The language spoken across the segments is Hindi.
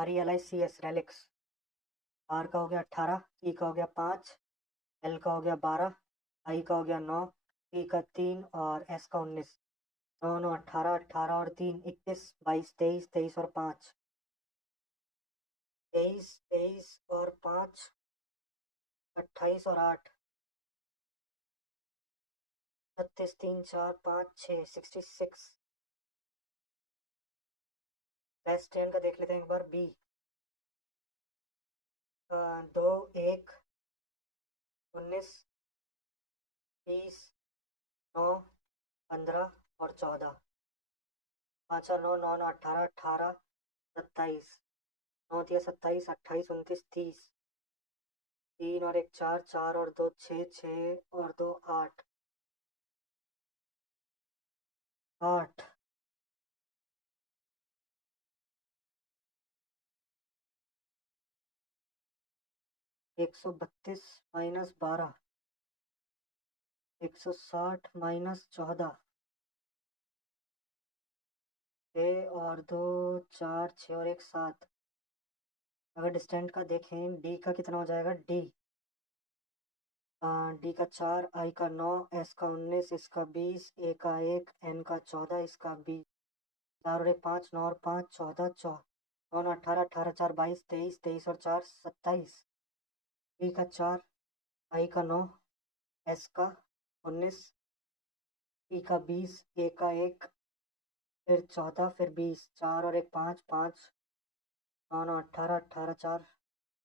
RELICS relics. R का हो गया 18, E का हो गया 5, L का हो गया 12, I का हो गया 9, T का 3 और S का 19। 9 9 18, 18 और 3 21, 22 23, 23 और 5 23, 23 और 5 28 और 8 36, 3 4 5 6 66। बेस्ट 10 का देख लेते हैं एक बार। B 2 1 19 20 9 15 और 14। 5 और 9 9 9 18 18 27। 9 दिया 27 28 29 30। 3 और 1 4, 4 और 2 6, 6 और 2 8 8। 132 माइनस 12, 160 माइनस 14। 6 और 2 4, 6 और 1 7। अगर डिस्टेंट का देखें, डी का कितना हो जाएगा। डी का 4, आई का 9, एस का 19, इसका 20, ए का 1, एन का 14, इसका 20। 4 और 1 5, 9 और 5 14, 9 9 18, 18 4 22, 23, 23 और 4 27। बी का 4, आई का 9, एस का 19, ई का 20, ए का 1, फिर 14, फिर 20। 4 और 1 5 5, 9 9 18, 18 4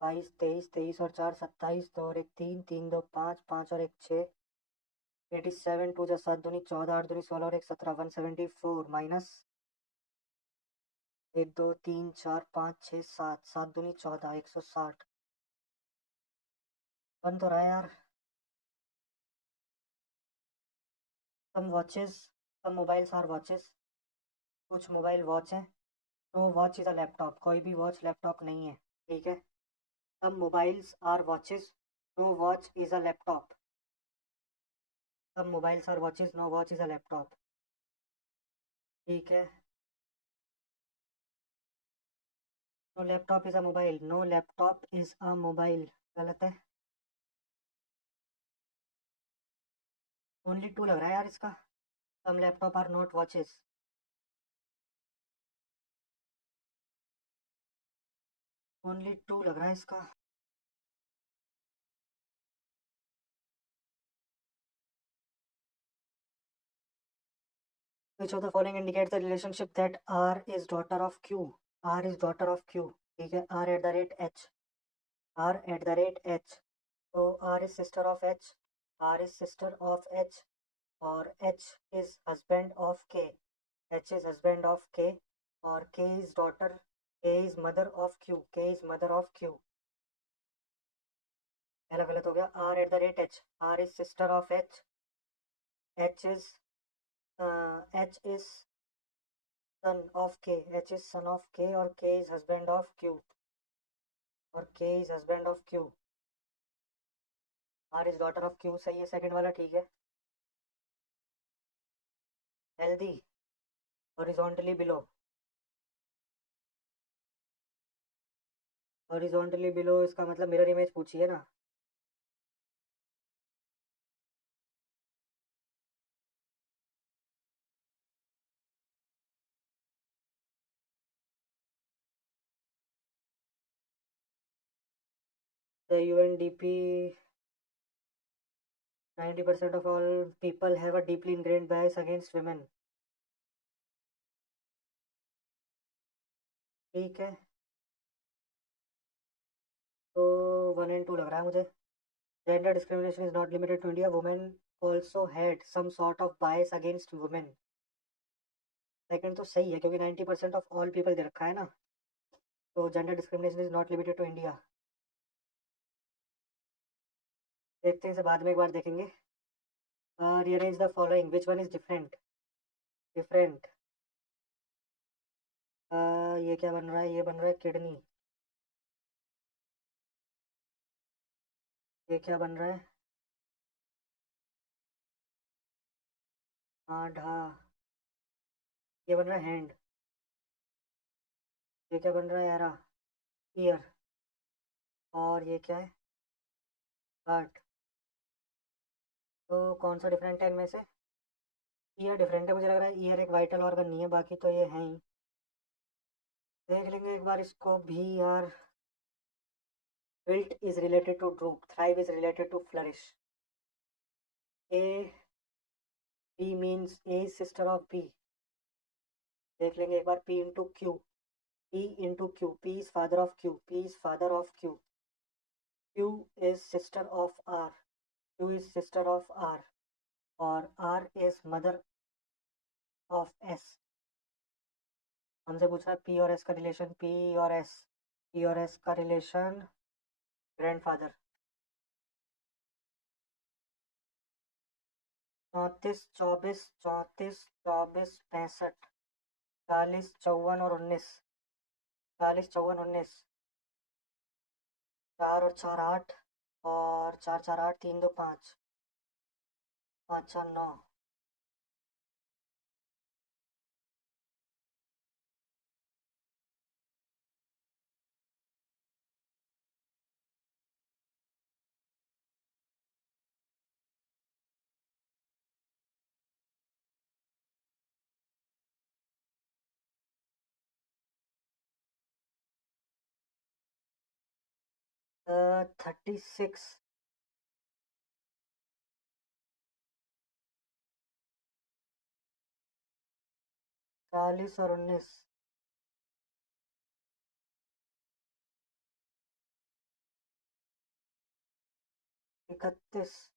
22, 23, 23 और 4 27। 2 और 1 3, 3 2 5, 5 और 1 6। 87 2 जा 7 दूनी 14, 8 दूनी 16 और 1 17। 174 माइनस 1 2 3 4 5 6 7। 7 दूनी 14, 160। बन तो रहा है यार। Some watches, some mobiles are watches. कुछ मोबाइल वॉच हैं। No watch is a laptop. कोई भी वॉच लैपटॉप नहीं है। ठीक है। Some mobiles are watches, no watch is a laptop. Some mobiles are watches, no watch is a laptop. ठीक है। No laptop is a mobile, no laptop is a mobile गलत है। ओनली टू लग रहा है यार इसका। Some laptop are not watches. Only two लग रहा है इसका। Which of the following indicates the relationship that R is daughter of Q? R is daughter of Q। ठीक है। R at the rate H, R at the rate H। तो R is sister of H, R is sister of H, और H is husband of K, H is husband of K, और K is daughter, K is mother of Q, K is mother of Q। पहला गलत हो गया। R at the rate H, R is sister of H, H is H is son of K, H is son of K, और K is husband of Q, और K is husband of Q। R is daughter of Q सही है। सेकंड वाला ठीक है। Healthy, horizontally below, horizontally below इसका मतलब मिरर इमेज पूछी है ना। The UNDP 90% of all people have a deeply ingrained bias against women। ठीक है। तो 1 and 2 लग रहा है मुझे। Gender discrimination is not limited to India, women also had some sort of bias against women। Second तो सही है क्योंकि 90% ऑफ ऑल पीपल दे रखा है ना। तो gender discrimination is not limited to India. देखते हैं इसे बाद में एक बार देखेंगे। Rearrange the following, which one is different. Different. ये क्या बन रहा है, ये बन रहा है किडनी। ये क्या बन रहा है, ढा। ये बन रहा है हैंड। ये क्या बन रहा है, एरा। ईयर, और ये क्या है, हार्ट। तो कौन सा डिफरेंट है इनमें से? ईयर डिफरेंट है मुझे लग रहा है, ईयर एक वाइटल ऑर्गन नहीं है, बाकी तो ये हैं ही। देख लेंगे एक बार इसको भी यार। Wilt is related to droop, thrive is related to flourish. A, B means A is sister of B. देख लेंगे एक बार, P into Q, P into Q, P is father of Q, P is father of Q, Q is sister of R, Q is sister of R, और R is mother of S. हमसे पूछा है पी और एस का रिलेशन, पी और एस, पी और एस का रिलेशन ग्रैंडफादर। 34, 34, 34, 35, 40, 54 और 19, 40, 54, 19, 4 और 4 8, और 4 4 8, 3 2 5, 5 4 9। uh, 36, 40 और 19, 31।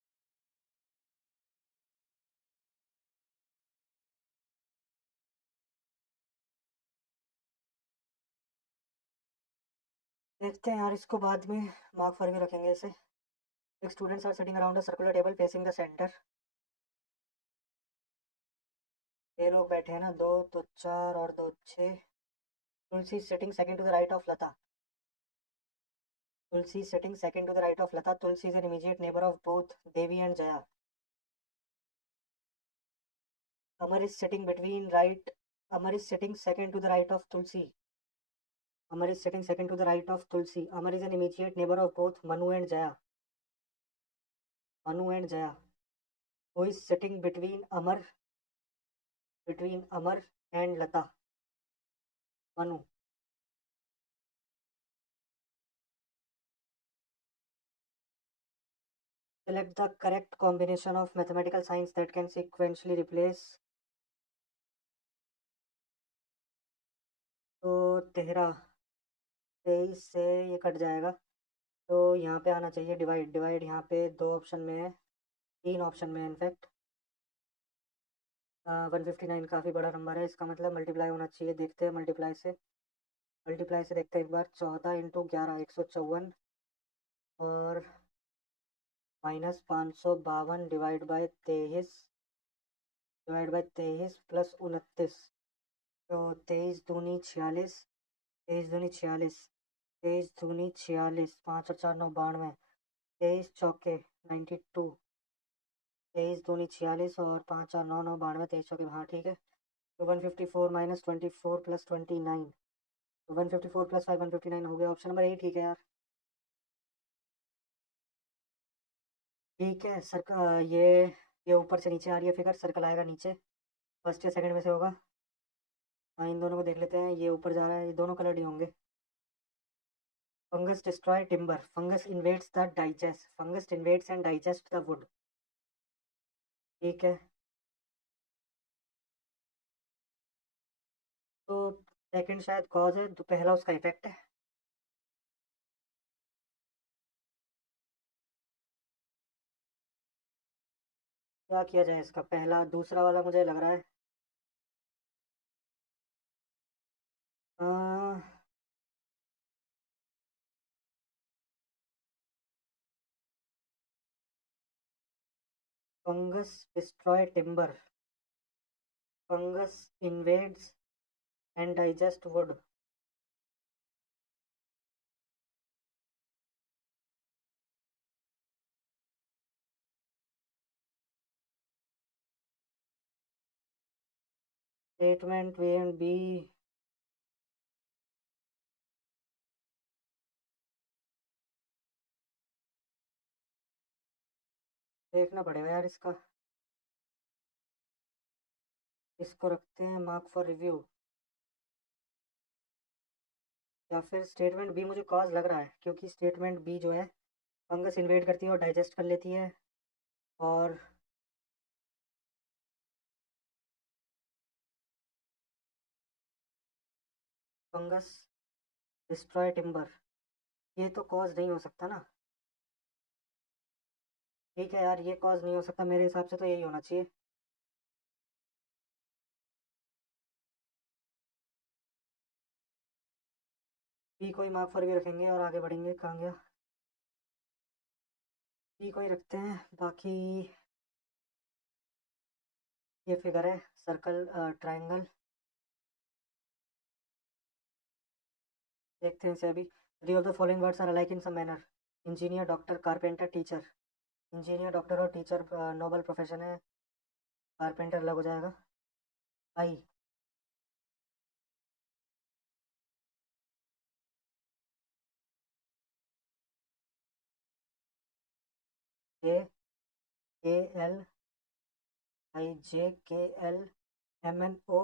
देखते हैं यार, इसको बाद में मार्क फॉर भी रखेंगे इसे। एक students are sitting around a circular table facing the centre. ये लोग बैठे हैं ना, 2 तो 4 और 2 6। Tulsi sitting second to the right of Lata, Tulsi sitting second to the right of Lata, Tulsi is an immediate neighbour of both Devi and Jaya. Amar is sitting between right, Amar is sitting second to the right of Tulsi, Amar is sitting second to the right of Tulsi, Amar is an immediate neighbour of both Manu and Jaya, Manu and Jaya. Who is sitting between Amar, between Amar and Lata, Manu. Select the correct combination of mathematical signs that can sequentially replace। तो 13, 23 से ये कट जाएगा, तो यहाँ पे आना चाहिए डिवाइड, डिवाइड यहाँ पे 2 ऑप्शन में है, 3 ऑप्शन में है इनफैक्ट। 159 काफ़ी बड़ा नंबर है, इसका मतलब मल्टीप्लाई होना चाहिए। देखते हैं मल्टीप्लाई से, मल्टीप्लाई से देखते हैं एक बार। 14 × 11 154, और -552 डिवाइड बाई 23 प्लस 29। तो 23 दूनी 46, 23 दूनी 46, 23 दूनी 46, 5 और 4 9 92, 23 चौके 92, 23 दूनी 46 और 5 4 9 9 92, 23 चौके, हाँ ठीक है। तो 154 -24 प्लस 29, तो 154 प्लस 5 159 हो गया। ऑप्शन नंबर ए ठीक है यार। ठीक है सर, ये ऊपर से नीचे आ रही है फिगर, सर्कल आएगा नीचे, फर्स्ट या सेकंड में से होगा। हाँ, इन दोनों को देख लेते हैं, ये ऊपर जा रहा है, ये दोनों कलर ही होंगे। Fungus destroy timber, fungus invades the digest, fungus invades and digest the wood. ठीक है, तो सेकंड शायद कॉज है, तो पहला उसका इफेक्ट है। क्या किया जाए इसका, पहला दूसरा वाला मुझे लग रहा है। Fungus destroy timber, fungus invades and digest wood. Statement A and B, देखना पड़ेगा यार इसका। इसको रखते हैं मार्क फॉर रिव्यू। या फिर स्टेटमेंट बी मुझे कॉज लग रहा है, क्योंकि स्टेटमेंट बी जो है फंगस इन्वेड करती है और डाइजेस्ट कर लेती है, और फंगस डिस्ट्रॉय टिम्बर। ये तो कॉज नहीं हो सकता ना। ठीक है यार, ये कॉज नहीं हो सकता, मेरे हिसाब से तो यही होना चाहिए। बी को ही मार्क फॉर रिव्यू रखेंगे और आगे बढ़ेंगे। कहाँ गया? बी को ही रखते हैं। बाकी ये फिगर है, सर्कल ट्राइंगल। देखते हैं इसे अभी। Three of the following words are alike in some manner. Engineer, doctor, carpenter, teacher. Engineer, doctor और टीचर नोबल प्रोफेशन है। कारपेंटर अलग हो जाएगा। आई। ए A L I J K L M N O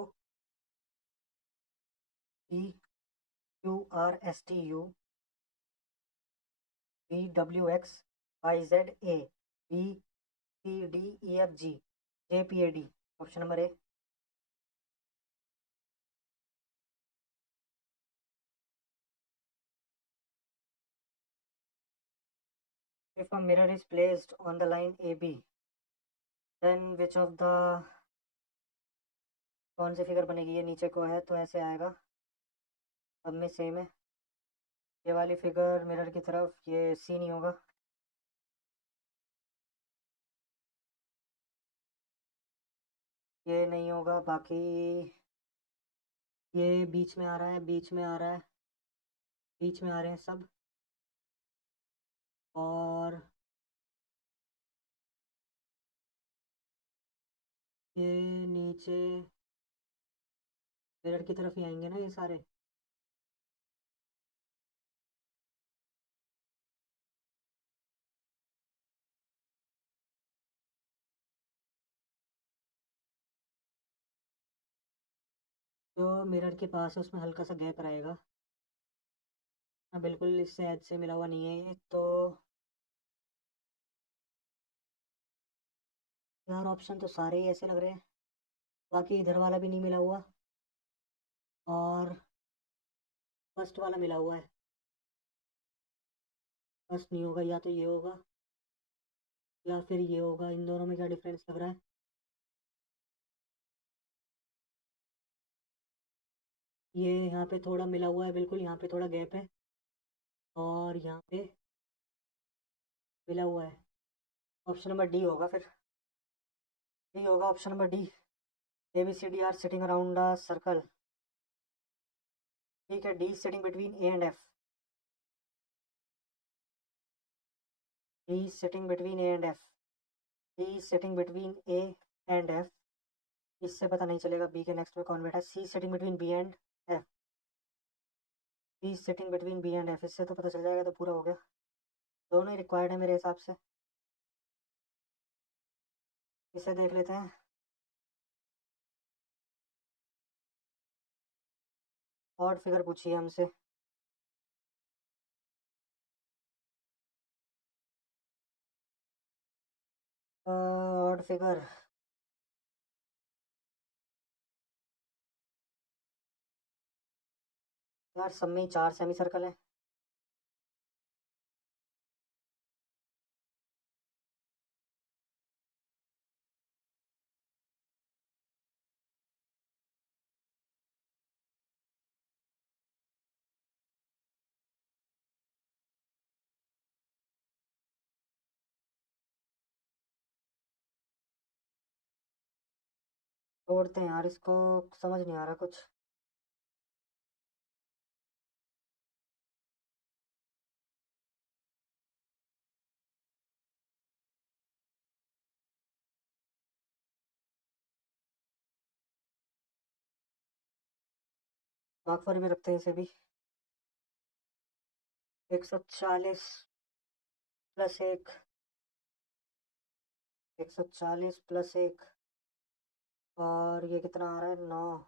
P Q R S T U B W X Y Z A B C D E F G J P A D. Option number A. If a mirror is placed on the line AB, then which of the, कौन सी फिगर बनेगी? ये नीचे को है तो ऐसे आएगा। अब में सेम है। ये वाली फिगर मिरर की तरफ, ये सी नहीं होगा। ये नहीं होगा। बाकी ये बीच में आ रहा है, बीच में आ रहा है, बीच में आ रहे हैं सब। और ये नीचे मिरर की तरफ ही आएंगे ना ये सारे। जो मिरर के पास है उसमें हल्का सा गैप रहेगा। हाँ बिल्कुल, इससे एज से मिला हुआ नहीं है ये तो। यार ऑप्शन तो सारे ही ऐसे लग रहे हैं। बाकी इधर वाला भी नहीं मिला हुआ, और फर्स्ट वाला मिला हुआ है। फर्स्ट नहीं होगा, या तो ये होगा या फिर ये होगा। इन दोनों में क्या डिफरेंस लग रहा है? ये यहाँ पे थोड़ा मिला हुआ है, बिल्कुल यहाँ पे थोड़ा गैप है, और यहाँ पे मिला हुआ है। ऑप्शन नंबर डी होगा फिर। डी होगा, option number D. A B C D are sitting around a circle. ठीक है, D sitting between A and F. D sitting between A and F. D sitting between A and F. इससे पता नहीं चलेगा बी के नेक्स्ट में कौन बैठा है। C sitting between B and F. B sitting between B and F, इससे तो पता चल जाएगा, तो पूरा हो गया। दोनों ही रिक्वायर्ड है मेरे हिसाब से। इसे देख लेते हैं। ऑड फिगर पूछिए हमसे। Odd figure. यार सब में ही चार सेमी सर्कल है। तोड़ते हैं यार इसको, समझ नहीं आ रहा कुछ। मार्क फॉर में रखते हैं इसे भी। 140 प्लस एक। 140 प्लस 1, और ये कितना आ रहा है, 9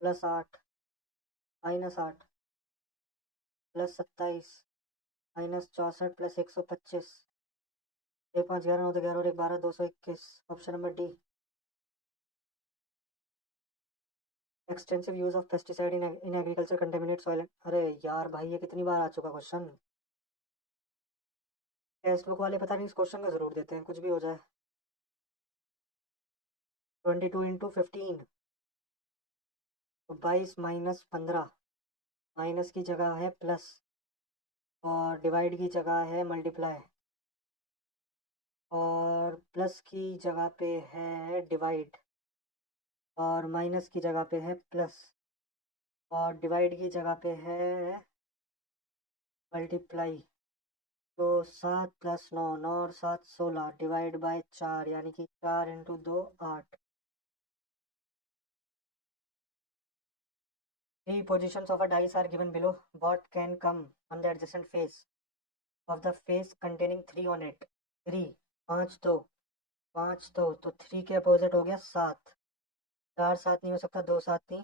plus 8 minus 8 plus 27 minus 64 plus 125, 1 5 11 9 तो 11 और 1 12, 221। Option number D. Extensive use of pesticide in agriculture contaminate soil. अरे यार भाई, ये कितनी बार आ चुका क्वेश्चन। टेक्स्ट बुक वाले पता नहीं इस क्वेश्चन का जरूर देते हैं, कुछ भी हो जाए। 22 इंटू 15, तो 22 माइनस 15, माइनस की जगह है प्लस, और डिवाइड की जगह है मल्टीप्लाई, और प्लस की जगह पे है डिवाइड, और माइनस की जगह पे है प्लस, और डिवाइड की जगह पे है मल्टीप्लाई। तो 7 प्लस 9, 9 और 7 16, डिवाइड बाय 4, यानी कि 4 into 2 8। Three positions of a dice are given below. What can come on the adjacent face of the face containing 3 on it? 3, 5 2, 5 2, तो 3 के अपोजिट हो गया 7। 4 7 नहीं हो सकता, 2 7 नहीं,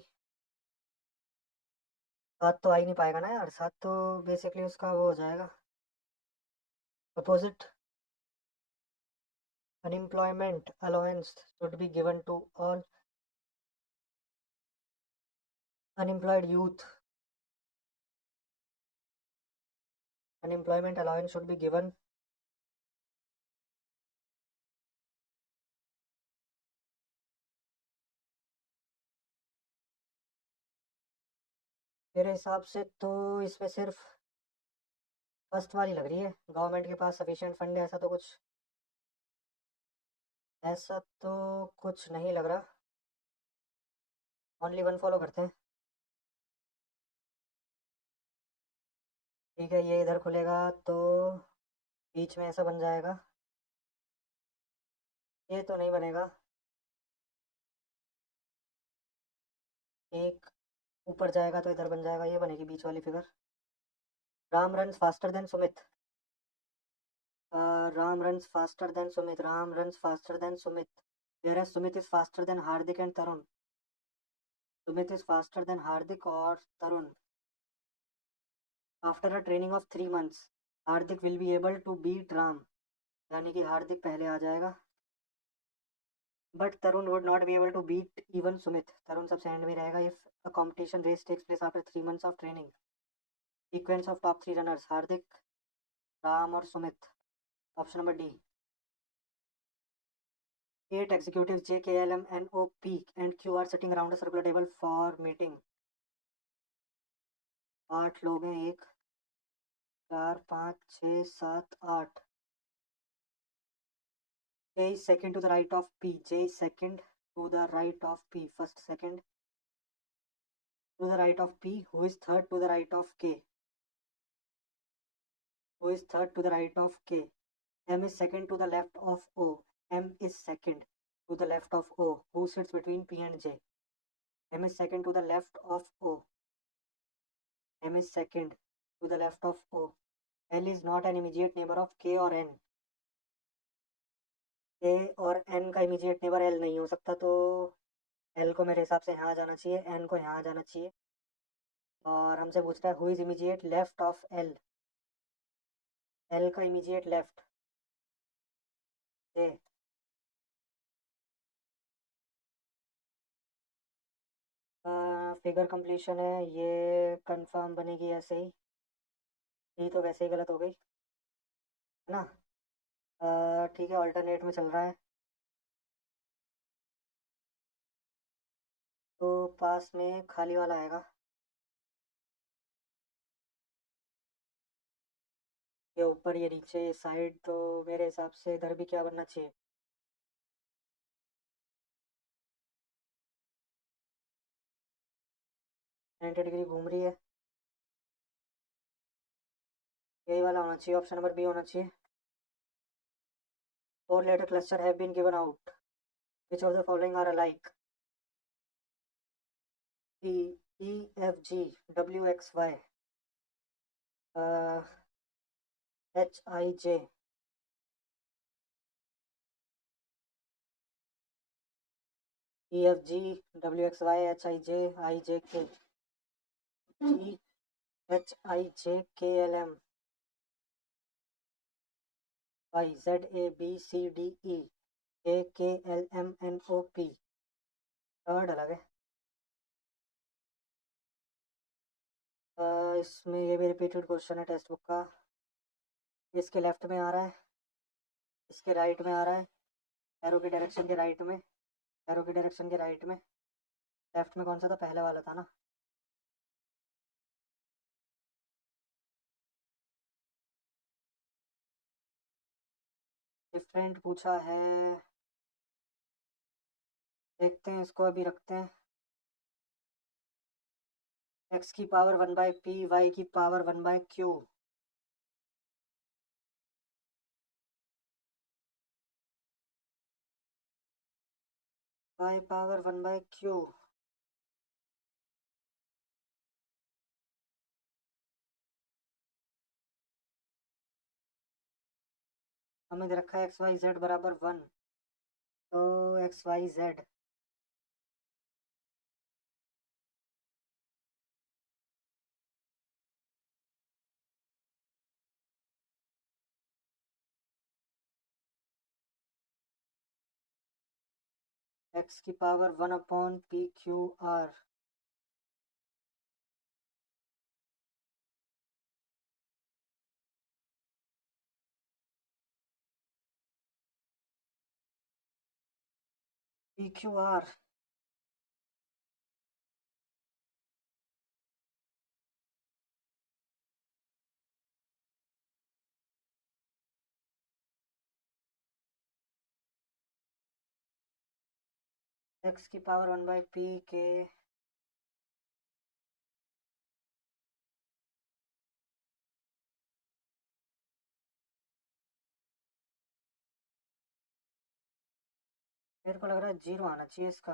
7 तो आ ही नहीं पाएगा ना यार, 7 तो बेसिकली उसका वो हो जाएगा opposite. Unemployment allowance should be given to all unemployed youth. Unemployment allowance should be given मेरे हिसाब से तो इसमें सिर्फ फर्स्ट वाली लग रही है, गवर्नमेंट के पास सफिशिएंट फंड है, ऐसा तो कुछ नहीं लग रहा। ओनली वन फॉलो करते हैं। ठीक है, ये इधर खुलेगा तो बीच में ऐसा बन जाएगा, ये तो नहीं बनेगा। एक ऊपर जाएगा तो इधर बन जाएगा, ये बनेगी बीच वाली figure. Ram runs faster than Sumit. Ram runs faster than Sumit, Ram runs faster than Sumit, whereas Sumit is faster than Hardik and Tarun. Sumit is faster than Hardik or Tarun. After a training of 3 months, Hardik will be able to beat Ram. यानी कि हार्दिक पहले आ जाएगा, but Tarun would not be able to beat even Sumit. Tarun सबसे एंड में रहेगा if a competition race takes place after 3 months of training. Sequence of top 3 runners, Hardik, Ram और Sumit. Option number D. 8 executives J, K, L, M, N, O, P and Q are sitting around a circular table for meeting. 8 लोग हैं, 1 4 5 6 7 8। J is second to the right of P. J is second to the right of P. First second to the right of P. Who is third to the right of K? Who is third to the right of K? M is second to the left of O. M is second to the left of O. Who sits between P and J? M is second to the left of O. M is second to the left of O. L is not an immediate neighbor of K or N. K और N का इमीडिएट नेबर L नहीं हो सकता, तो L को मेरे हिसाब से यहाँ जाना चाहिए, N को यहाँ जाना चाहिए, और हमसे पूछ रहा है who is immediate left of L। L का immediate left J। Figure completion है, ये कंफर्म बनेगी ऐसे ही, ये तो वैसे ही गलत हो गई है ना। ठीक है, अल्टरनेट में चल रहा है, तो पास में खाली वाला आएगा, ये ऊपर ये नीचे साइड, तो मेरे हिसाब से इधर भी क्या बनना चाहिए, 90 डिग्री घूम रही है, यही वाला होना चाहिए, ऑप्शन नंबर बी होना चाहिए। 4 letter cluster have been given out, which of the following are alike? E, E, F, G, W, X, Y। HIJ, EFG, WXY, HIJ, IJK, GHIJKLM, YZABCDE, KKLMNOP। Third अलग है। इसमें ये भी रिपीटेड क्वेश्चन है टेक्स्ट बुक का। इसके लेफ्ट में आ रहा है, इसके राइट में आ रहा है, एरो की डायरेक्शन के राइट में, एरो की डायरेक्शन के राइट में। लेफ्ट में कौन सा था? पहले वाला था ना। डिफरेंट पूछा है, देखते हैं इसको, अभी रखते हैं। x की पावर 1/p, y की power 1/q। y power 1/q। हमें दे रखा है XYZ बराबर 1, तो XYZ x की पावर 1/PQR। PQR x की पावर 1/P के मेरे को लग रहा है 0 आना चाहिए इसका।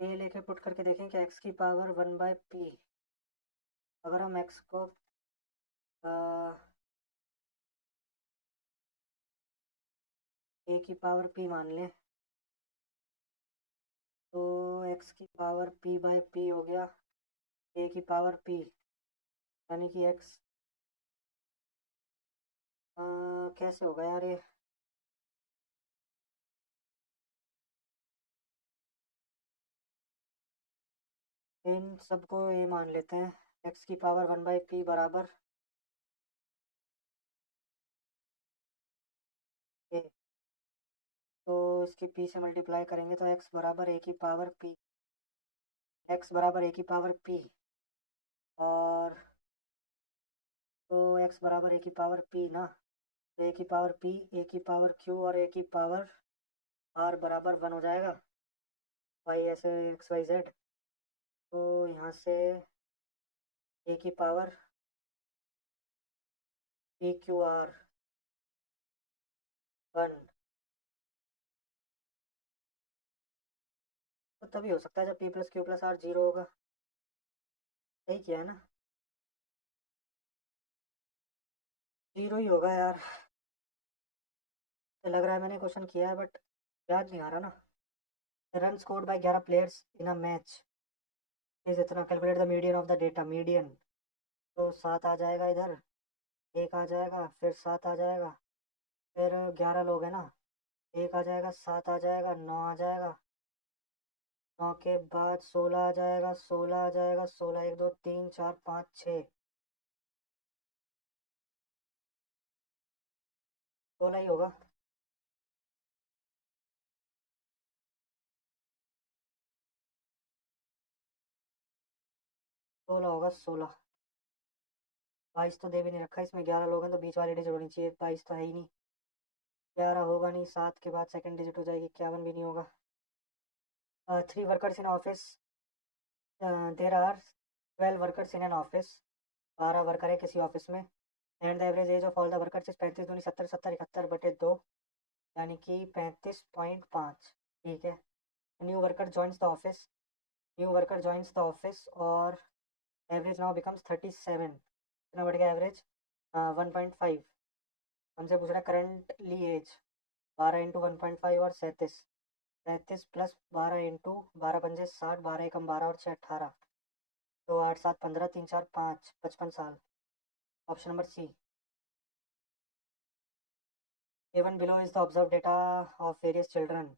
ये लेके पुट करके देखें कि x की पावर 1/p, अगर हम x को a की पावर p मान लें, तो x की पावर p/p हो गया a की पावर p, यानी कि x कैसे होगा यार ये? इन सबको ये मान लेते हैं, x की पावर 1/p बराबर a, तो इसकी p से मल्टीप्लाई करेंगे तो x बराबर a की पावर p, x बराबर a की पावर p, और तो x बराबर a की पावर p ना, तो a की पावर p, a की पावर q और a की पावर r बराबर 1 हो जाएगा। y ऐसे XYZ, तो यहाँ से a की पावर PQR 1, तो तभी हो सकता है जब p+q+r 0 होगा। सही किया है ना? 0 ही होगा यार, लग रहा है मैंने क्वेश्चन किया है बट याद नहीं आ रहा ना। Run scored by 11 players in a match is इतना, calculate the median of the data. Median तो 7 आ जाएगा, इधर 1 आ जाएगा, फिर 7 आ जाएगा, फिर 11 लोग हैं ना, 1 आ जाएगा, 7 आ जाएगा, 9 आ जाएगा, 9 के बाद 16 आ जाएगा, 16 आ जाएगा, 16 1 2 3 4 5 6, 16 ही होगा। 16 होगा, 16। 22 तो दे भी नहीं रखा इसमें, 11 लोग हैं तो बीच वाली डिजिट होनी चाहिए, 22 तो है ही नहीं। 11 होगा नहीं, 7 के बाद सेकंड डिजिट हो जाएगी, 51 भी नहीं होगा। 3 workers in office, there are 12 workers in an office, 12 worker है किसी ऑफिस में, and the average age of all the workers is 35 दूनी 70, 70 71/2, यानी कि 35.5। ठीक है। New worker joins the office, new worker joins the office और एवरेज नाउ बिकम्स 37। कितना बढ़ गया एवरेज? 1.5। हमसे पूछ रहा है करंटली एज। 12 × 1.5 और 37। 37 प्लस 12 × 12 पंजे 60, 12 × 1 = 12 और 6 = 18। तो 8 7 15 3 4 5 55 साल। Option number C. Given below is the observed data of various children.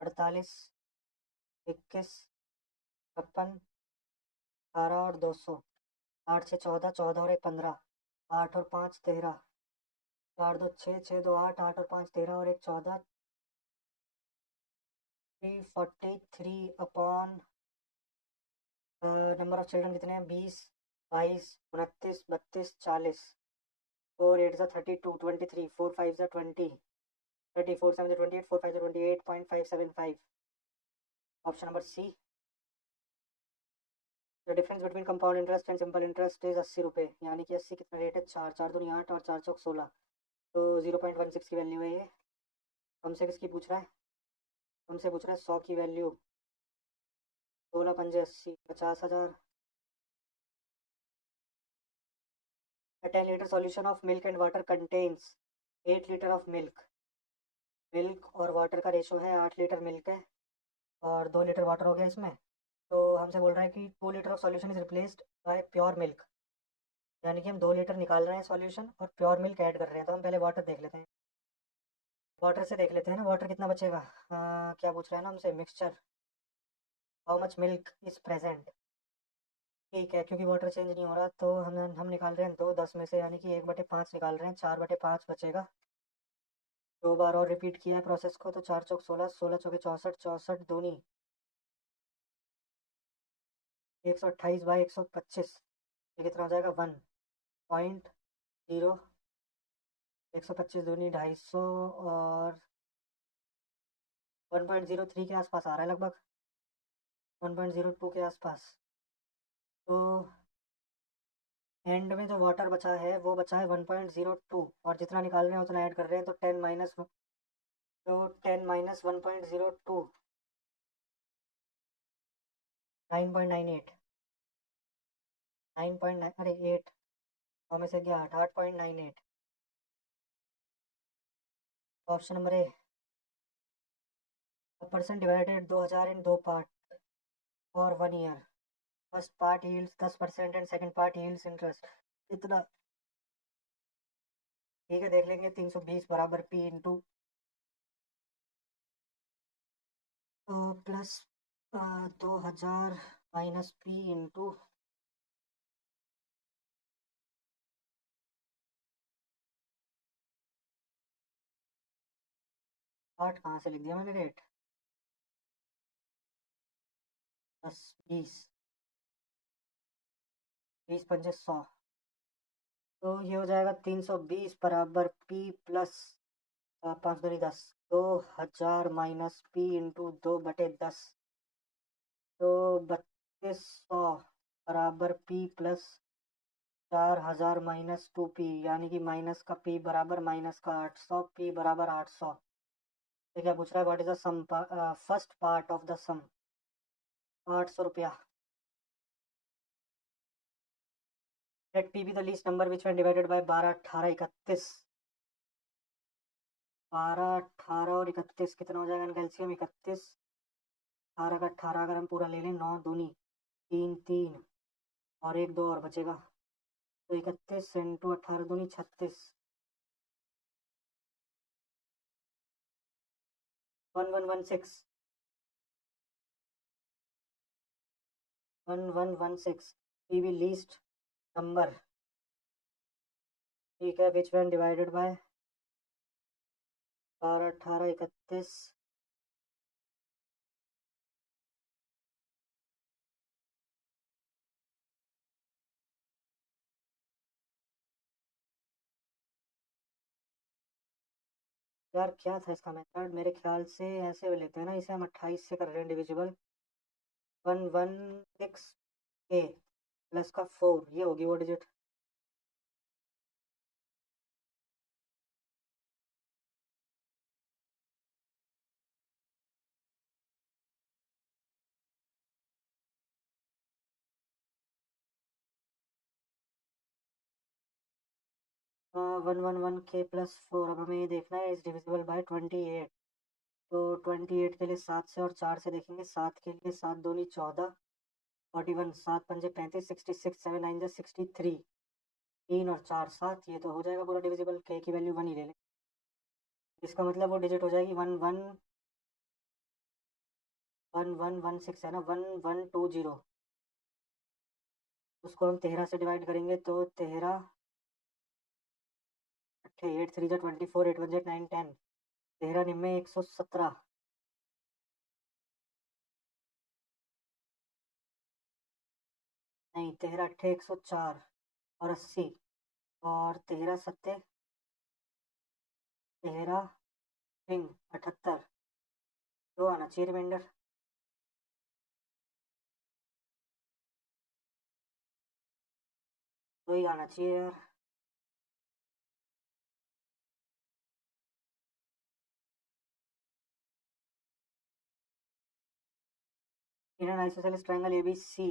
48, 21, 56, 18 और 200। 8 6 14, 14 और 1 15, 8 और 5 13, 4 2 6, 6 2 8, 8 और 5 13 और 1 14। 343 अपॉन नंबर ऑफ चिल्ड्रन कितने हैं? 20, 22, 29, 32, 40। 4 8 32, 23, 4 5 20, 30, 4 7 28, 4 5 28.575। Option number C. The difference between compound interest and simple interest is 80 रुपये। यानी कि 80 कितना रेट है? 4 4 दूनी 8 और 4 चौक 16। तो 0.16 की वैल्यू है ये। हमसे किसकी पूछ रहा है? हमसे पूछ रहा है 100 की वैल्यू। 16 पंजे 80, 50,000। A 10 liter solution of milk and water contains 8 litre of milk. Milk और वाटर का रेशो है 8 लीटर मिल्क है और 2 लीटर वाटर हो गया इसमें। तो हमसे बोल रहा है कि 2 litre of solution is replaced by pure milk. यानी कि हम 2 लीटर निकाल रहे हैं सॉल्यूशन और प्योर मिल्क ऐड कर रहे हैं। तो हम पहले वाटर देख लेते हैं। वाटर से देख लेते हैं ना, वाटर कितना बचेगा। क्या पूछ रहा है ना हमसे? Mixture how much milk is present. ठीक है, क्योंकि वाटर चेंज नहीं हो रहा तो हम निकाल रहे हैं 2 10 में से, यानी कि 1/5 निकाल रहे हैं। 4/5 बचेगा। 2 बार और रिपीट किया है प्रोसेस को। तो 4 चौक 16, 16 चौके 64, 64 दूनी 128 बाई 125। ये कितना हो जाएगा? 1.0। 125 दूनी 250 और 1.03 के आसपास आ रहा है लगभग। 1.02 के आसपास। तो एंड में जो वाटर बचा है वो बचा है 1.02 और जितना निकाल रहे हैं उतना ऐड कर रहे हैं। तो 10 माइनस 1.02 9.98। 9.9 अरे 8 और में से गया 8 8.98। Option number A. A person divided 2000 in 2 part for 1 year. First part yields 10% and second part yields interest. इतना ठीक है, देख लेंगे। 320 बराबर P into plus 2000 minus P into 8। कहाँ से लिख दिया मैंने रेट? 10 20 20 पंजे 100। तो ये हो जाएगा 320 बराबर पी प्लस 5 दूनी 10। 2000 माइनस पी इंटू 2/10। तो 3200 बराबर पी प्लस 4000 माइनस 2 पी, यानी कि माइनस का पी बराबर माइनस का 800, पी बराबर 800। तो क्या पूछ रहा है? What is the sum first part of the sum? 800 रुपया। Let p be the least number which one divided by 12 18 31। 12 18 और 31 कितना हो जाएगा? कैल्शियम 31। 18 का 18 अगर हम पूरा ले लें 9 दूनी 3 3 और 1 2 और बचेगा। तो 31 इंटू 18 दूनी 36। 1116। 1116 पी बी लीस्ट नंबर। ठीक है, विच वन डिवाइडेड बाय 12 18 31। यार क्या था इसका मेथड? मेरे ख्याल से ऐसे लेते हैं ना इसे हम। 28 से कर रहे हैं डिविजिबल। 116 ए प्लस का 4, ये होगी वो डिजिट। 111k+4। अब हमें ये देखना है इज डिविजिबल बाय 28। तो 28 के लिए 7 से और 4 से देखेंगे। 7 के लिए 7 दूनी 14, 41, 7 पंजे 35, 66, 7 9 जा 63, 3 और 4 7। ये तो हो जाएगा पूरा डिविजिबल। के की वैल्यू 1 ही ले लें। इसका मतलब वो डिजिट हो जाएगी 1116 है ना, 1120। उसको हम 13 से डिवाइड करेंगे तो 13 8 3 जा 24, 8 1 9 10, 13 निम्मे 117, नहीं 13 8 104 और 80, और 13 सत्ते 13 रिंग 78। तो आना चाहिए रिमाइंडर। तो ही आना चाहिए यार। In an isosceles triangle ABC,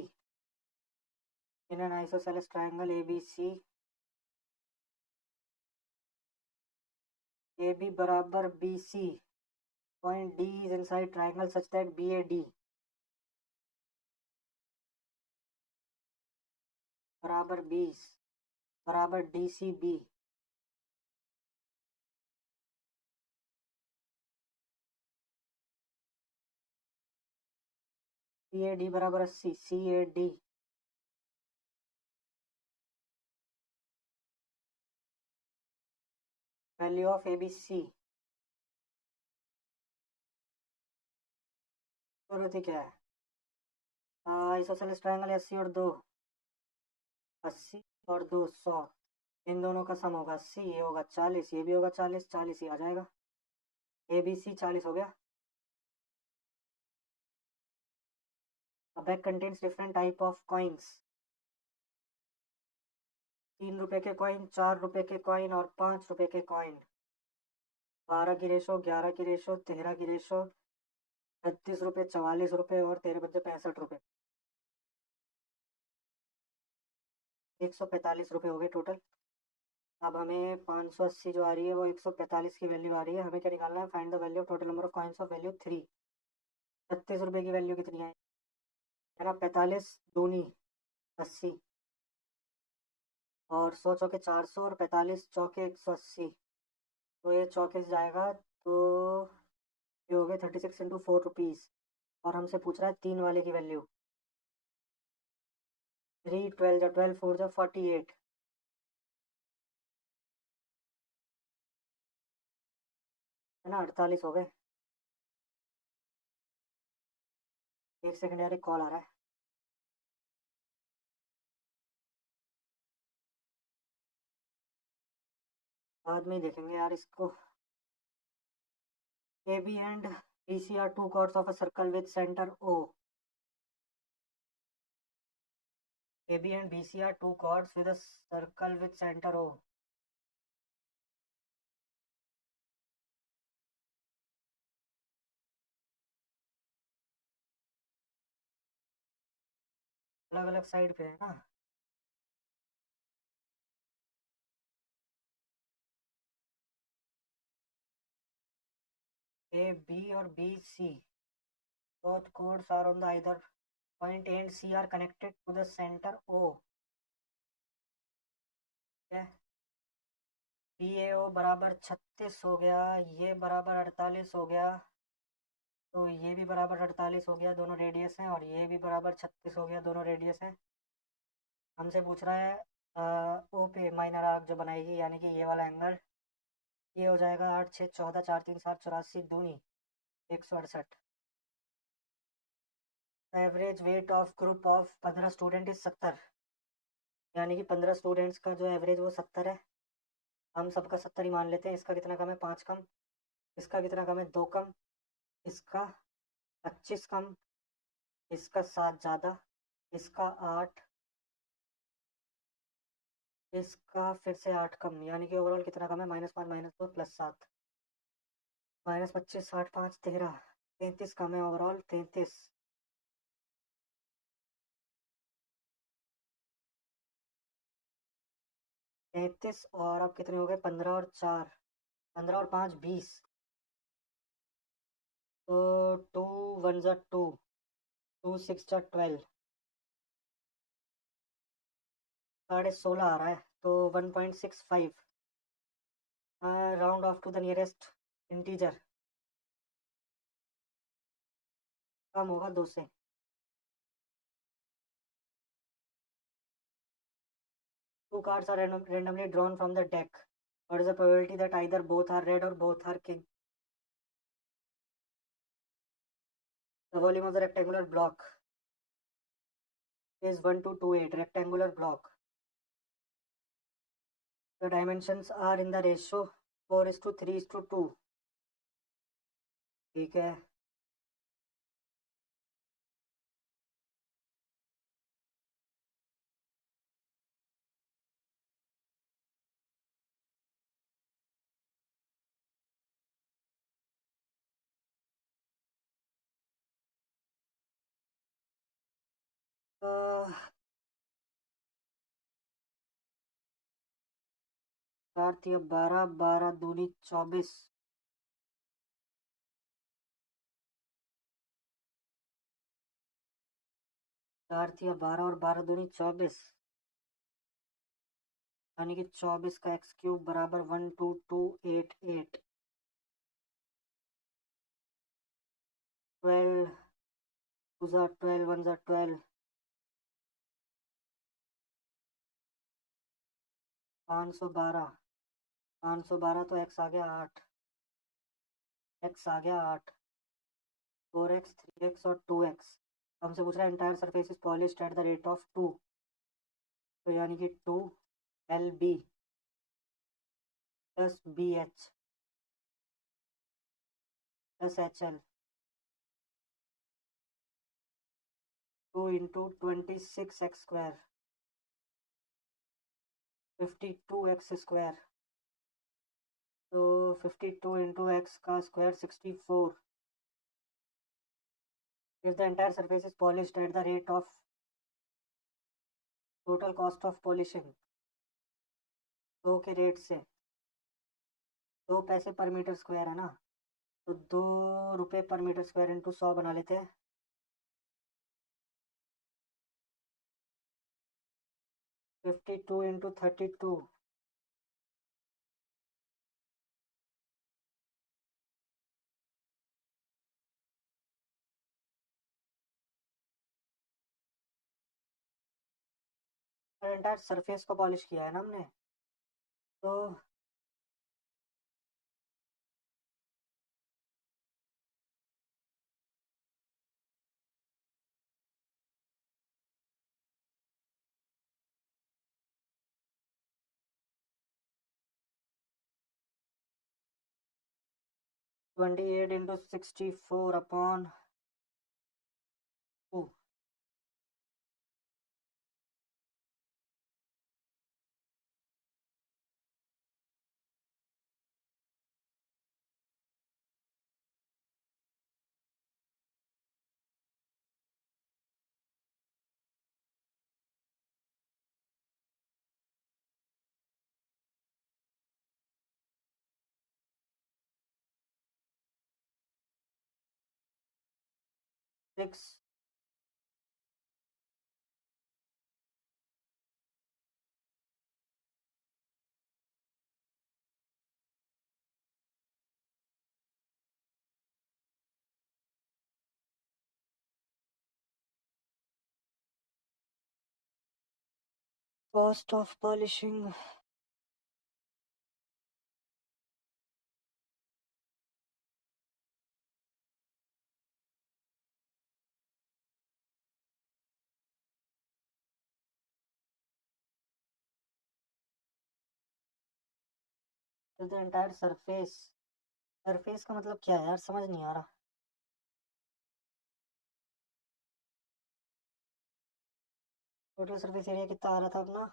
in an isosceles triangle ABC, AB बराबर BC, point D is inside triangle such that BAD बराबर 20 बराबर DCB। CAD बराबर 80, CAD वैल्यू ऑफ ABC। जरूरत ही क्या है। आइसोसेलेस ट्रायंगल 80 और 2, 80 और 2 100। इन दोनों का सम होगा 80, ये होगा 40, ये भी होगा 40, 40 ही आ जाएगा। ABC 40 हो गया। A bag contains different type of coins। 3 रुपए के कॉइन, 4 रुपए के कॉइन और 5 रुपए के कॉइन। 12 की रेशो, 11 की रेशो, 13 की रेशो, 36 रुपए, 44 रुपए और 13 बच्चे 65 रुपए। 145 रुपए हो गए टोटल। अब हमें 580 जो आ रही है वो 145 की वैल्यू आ रही है। हमें क्या निकालना है, find the value of total number of coins of value 3। 36 रुपए की वैल्यू कितनी है ना, 45 दूनी 80, और 100 चौके 400 और 45 चौके 180। तो ये चौके से जाएगा तो ये हो गए 36 × 4 रुपीज़। और हमसे पूछ रहा है 3 वाले की वैल्यू। 3 12 जा 12 4 जा 48 है ना, 48 हो गए। एक सेकंड यार, एक कॉल आ रहा है। बाद में ही देखेंगे यार इसको। AB and BC are two chords of a circle with center O। AB and BC are two chords with a circle with center O। अलग अलग साइड पे है ना। AB और BC both chords are on the either point A and C are connected to the center O। क्या BAO बराबर 36 हो गया, ये बराबर 48 हो गया, तो ये भी बराबर 48 हो गया, दोनों रेडियस हैं, और ये भी बराबर 36 हो गया, दोनों रेडियस हैं। हमसे पूछ रहा है ओ पे माइनर आर्क जो बनाएगी, यानी कि ये वाला एंगल। ये हो जाएगा 8 6 14 4 3 7 84 दूनी 168। Average weight of group of 15 student is 70, यानी कि 15 स्टूडेंट्स का जो एवरेज वो 70 है। हम सबका 70 ही मान लेते हैं। इसका कितना कम है, 5 कम। इसका कितना कम है, 2 कम। इसका 25 कम। इसका 7 ज़्यादा। इसका 8। इसका फिर से 8 कम, यानी कि ओवरऑल कितना कम है, -5 -2 +7, -25 8 5 13, 33 कम है ओवरऑल, 33। 33 और अब कितने हो गए, 15 और 4, 15 और 5 20, तो 2 1 जा 2, 2 6 जा 12, 16.5 आ रहा है, तो 1.65, round off to the nearest integer, कम होगा 2 से। Two cards are randomly drawn from the deck. What is the probability that either both are red or both are king? The volume of the rectangular block is 1228. Rectangular block. The dimensions are in the ratio 4:3:2. ठीक है। चार थी, 12, 12 दूनी 24, 4 थी, 12 और 12 दूनी 24, यानी कि 24 का एक्स क्यूब बराबर 12288। 12 2 जा 12, 1 जा 12, 512, 512 तो एक्स आ गया 8, एक्स आ गया 8, 4x 3x और 2x। हमसे पूछ रहा है entire surface is polished at the rate of 2, तो यानी कि 2 LB plus BH plus HL, 2 into 26x² 52x², तो 52 इंटू एक्स का square 64। If the entire surface is polished at the rate of, total cost of polishing 2 के रेट से, 2 पैसे पर मीटर स्क्वायर है ना, तो 2 रुपये पर मीटर स्क्वायर इंटू 100 बना लेते हैं। 52 इंटू 32, एंटायर सरफेस को पॉलिश किया है ना हमने, तो twenty eight into 64 upon 2, six, cost of polishing the entire surface, surface का मतलब क्या है यार, समझ नहीं आ रहा। टोटल सरफेस एरिया कितना आ रहा था अपना,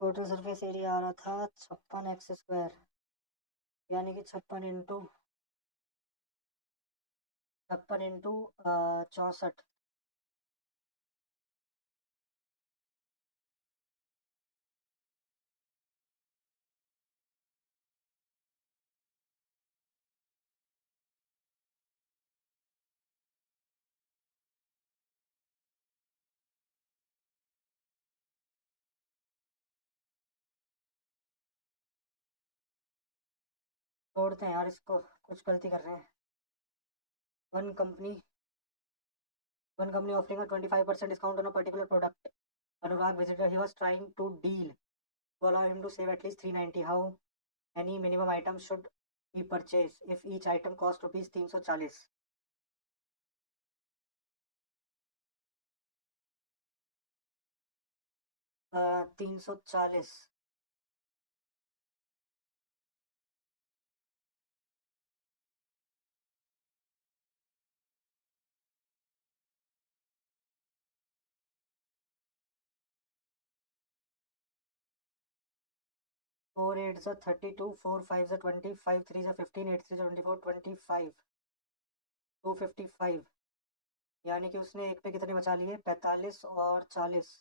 टोटल सरफेस एरिया आ रहा था 56x², यानी कि 56 इंटू 64, छोड़ते हैं यार इसको, कुछ गलती कर रहे हैं। One company one company offering a 25% discount on a particular product. Anurag visitor, he was trying to deal to allow him to save at least 390. How many minimum items should he purchase if each item cost rupees 340? 340। 4 8 जा 32, 4 5 जा 20, 5 3 जा 15, 8 3 जा 24, 25, 255। यानी कि उसने एक पे कितने बचा लिए, 45 और 40।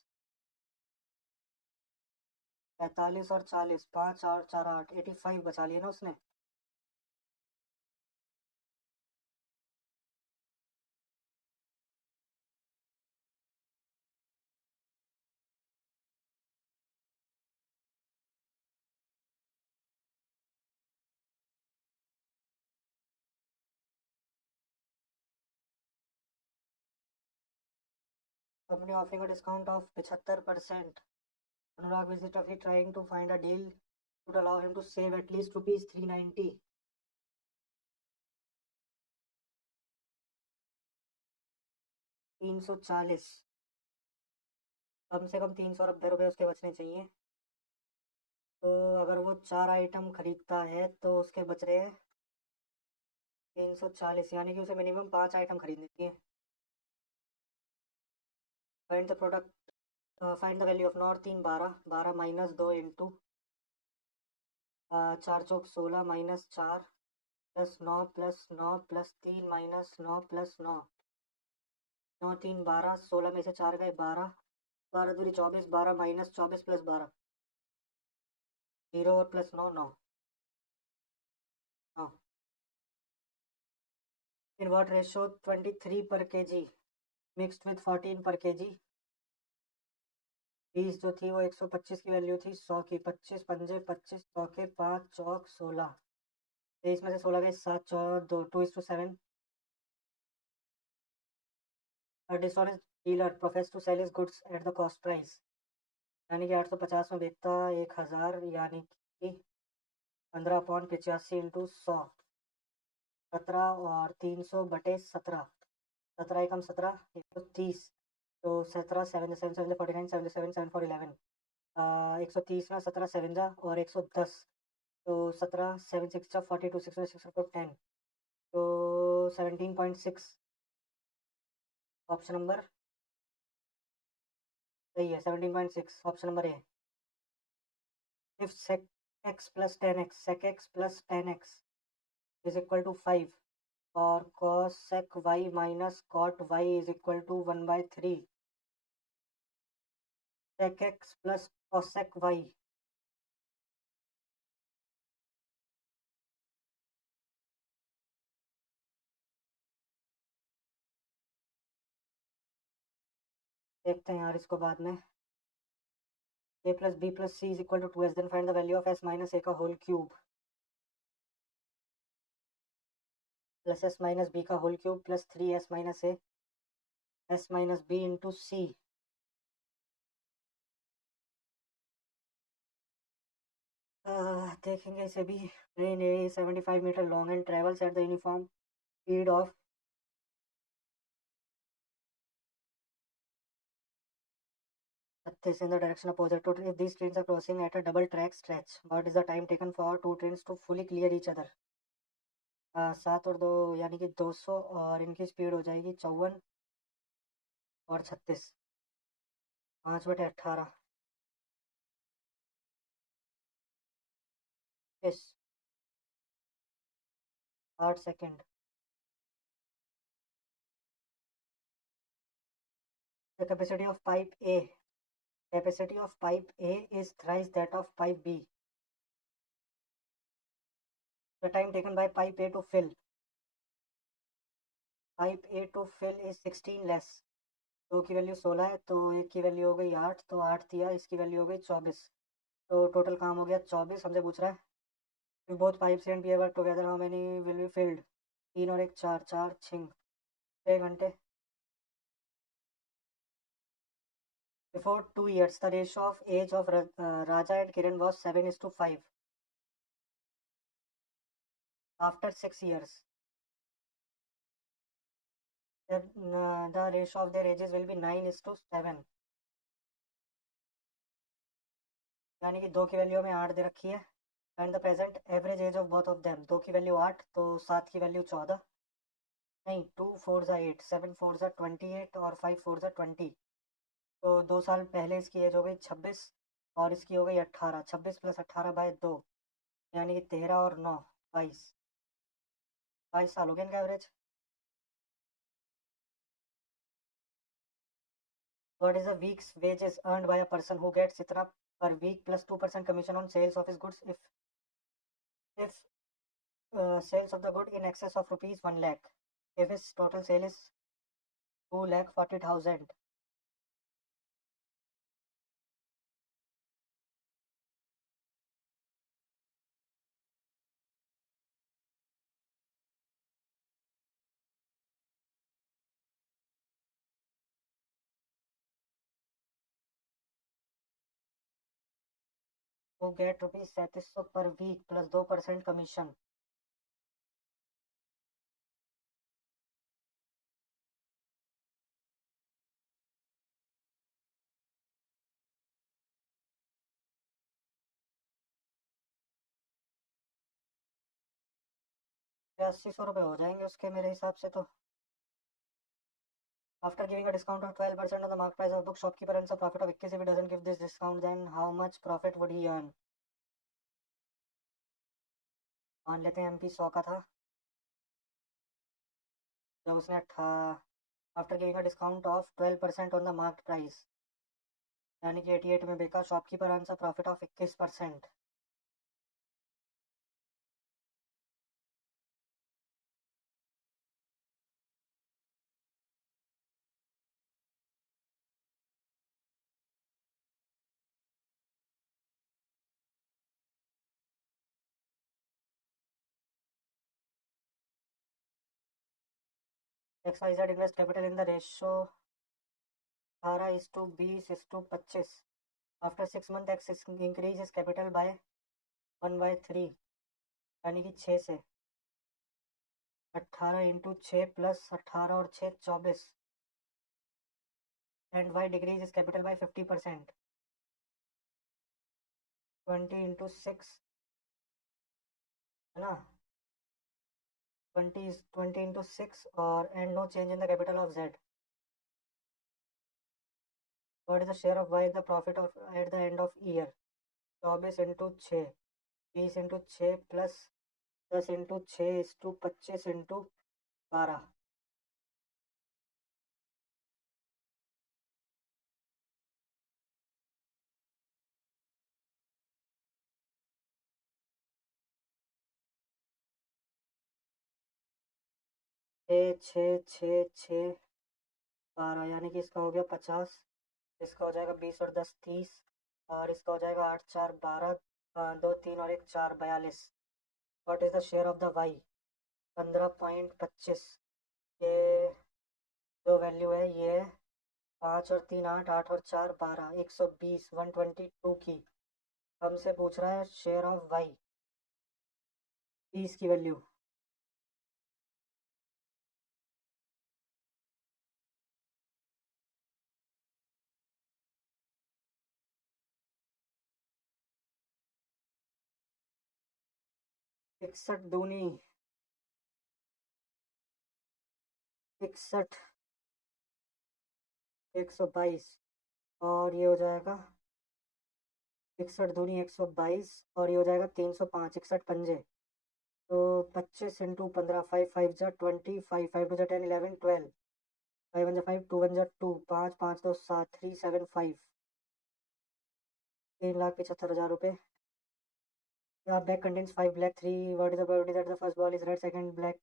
45 और 40, 5 और 4 8, 85 बचा लिए ना उसने। Company offering a discount of 75%. Anurag visitor he trying to find a deal would allow him to save at least rupees 390। 340। कम से कम 390 रुपये उसके बचने चाहिए। तो अगर वो 4 आइटम खरीदता है तो उसके बच रहे हैं 340, यानी कि उसे मिनिमम 5 आइटम खरीदनी चाहिए। Find the product, find the value of nor 3 12, 12 minus 2 into 4 Chowk 16 minus 4 plus 9 plus 9 plus 3 minus 9 plus 9। 9 3 12, 16 में से 4 गए 12, 12 दूरी 24, 12 माइनस 24 प्लस 12, 0 और प्लस 9 9। हाँ। इन व्हाट रेशो 23 पर केजी मिक्स्ड विथ 14 पर केजी। 20 जो थी वो 125 की वैल्यू थी, 100 की। 25 पंजे 25 चौके 5 चौक 16। 23 में से 16 गए 7 चौक 2, 2:7। A dishonest dealer professed to sell his goods at the cost price। यानी कि 850 में बेचता 1000, यानी कि 15/85 इंटू 100, 17 और 300/17। 17 एकम 17, 130। तो 17 7 7 7 49, 7 7 7 4 11। 130 में 17 7 जा और 110, तो 17 7 6 जा 42, 6 6 10, तो 17.6। ऑप्शन नंबर सही है, 17.6 option number A. If sec x plus 10x, sec x plus 10x is equal to 5 और cos sec y minus cot y is equal to 1/3, sec x plus cosec y। देखते हैं यार इसको बाद में। a plus b plus c is equal to 2s, then find the value of s minus a का whole cube plus s minus b का whole cube plus 3s minus a s minus b into c। देखेंगे इसे भी। Train a 75 metre long and travels at the uniform speed of 36 in the direction opposite to if these trains are crossing at a double track stretch, what is the time taken for two trains to fully clear each other? 7 और 2 यानी कि 200, और इनकी स्पीड हो जाएगी 54 और 36, 5/18। इस 8 second. The capacity of pipe A is thrice that of pipe B. The time taken by pipe A to fill is 16 less। 2 की वैल्यू 16 है, तो 1 की वैल्यू हो गई 8, तो 8 दिया, इसकी वैल्यू हो गई 24, तो टोटल काम हो गया 24। हमसे पूछ रहा है If both pipes and pier work together, how many will be filled? 3 और 1 4, 4 6 घंटे. Before 2 years, the ratio of age of Raja and Kiran was 7:5. After 6 years, the ratio of their ages will be 9:7. यानी कि 2 की वैल्यू हमें 8 दे रखी है. And the present average age of both of them. 2 की वैल्यू 8 तो 7 की वैल्यू 14. नहीं, 2 4 ज़ा 8, 7 4 ज़ा 28 और 5 4 ज़ा 20. तो 2 साल पहले इसकी एज हो गई 26 और इसकी हो गई 18. 26 + 18/2 यानी कि 13 और 9 22. 22 साल हो गए इनका average. What is a week's wages earned by a person who gets इतना per week plus 2% commission on sales of his goods if sales of the good in excess of rupees 1 lakh, if his total sale is 2,40,000. who get rupees 3700 per week plus 2% commission. ₹8,800 हो जाएंगे उसके मेरे हिसाब से तो. After giving a discount of 12% on the market price of book, shopkeeper earns a profit of 21. If he doesn't give this discount, then how much profit would he earn? मान लेते हैं MP 100 का था जब उसने after giving a discount of 12% on the market price यानी कि 88 में बेचा. Shopkeeper earns a profit of 21%. XYZ invest capital in the ratio 18:20:25. After 6 months, X increase his capital by 1/3 यानी कि 6 से. 18 × 6 + 18 और 6 24. And Y decrease his capital by 50%. 20 × 6 है ना. 20 × 6 और and no change in the capital of Z. What is the share of Y in the profit of at the end of year? 24 × 6 20 × 6 plus 10 × 6 = 25 × 12. छः छः छः छः 12 यानी कि इसका हो गया 50. इसका हो जाएगा 20 और 10 30 और इसका हो जाएगा 8 4 12 2 3 और 1 4 42. What is the share of the Y? 15.25. ये जो वैल्यू है ये 5 और 3 8 8 और 4 12 120 122 की. हमसे पूछ रहा है शेयर ऑफ वाई 30 की वैल्यू. इकसठ दूनी 61 122 और ये हो जाएगा 61 दूनी 122 और ये हो जाएगा 305. 61 पंजे तो 25 × 15 5 5 जा 20 5 5 2 जा 10 11 12 5 1 जा 5 2 1 जा 2 5 5 2 7 3 7 5 ₹3,75,000. या bag contains 5 black 3. What is the probability that the first ball is red second black?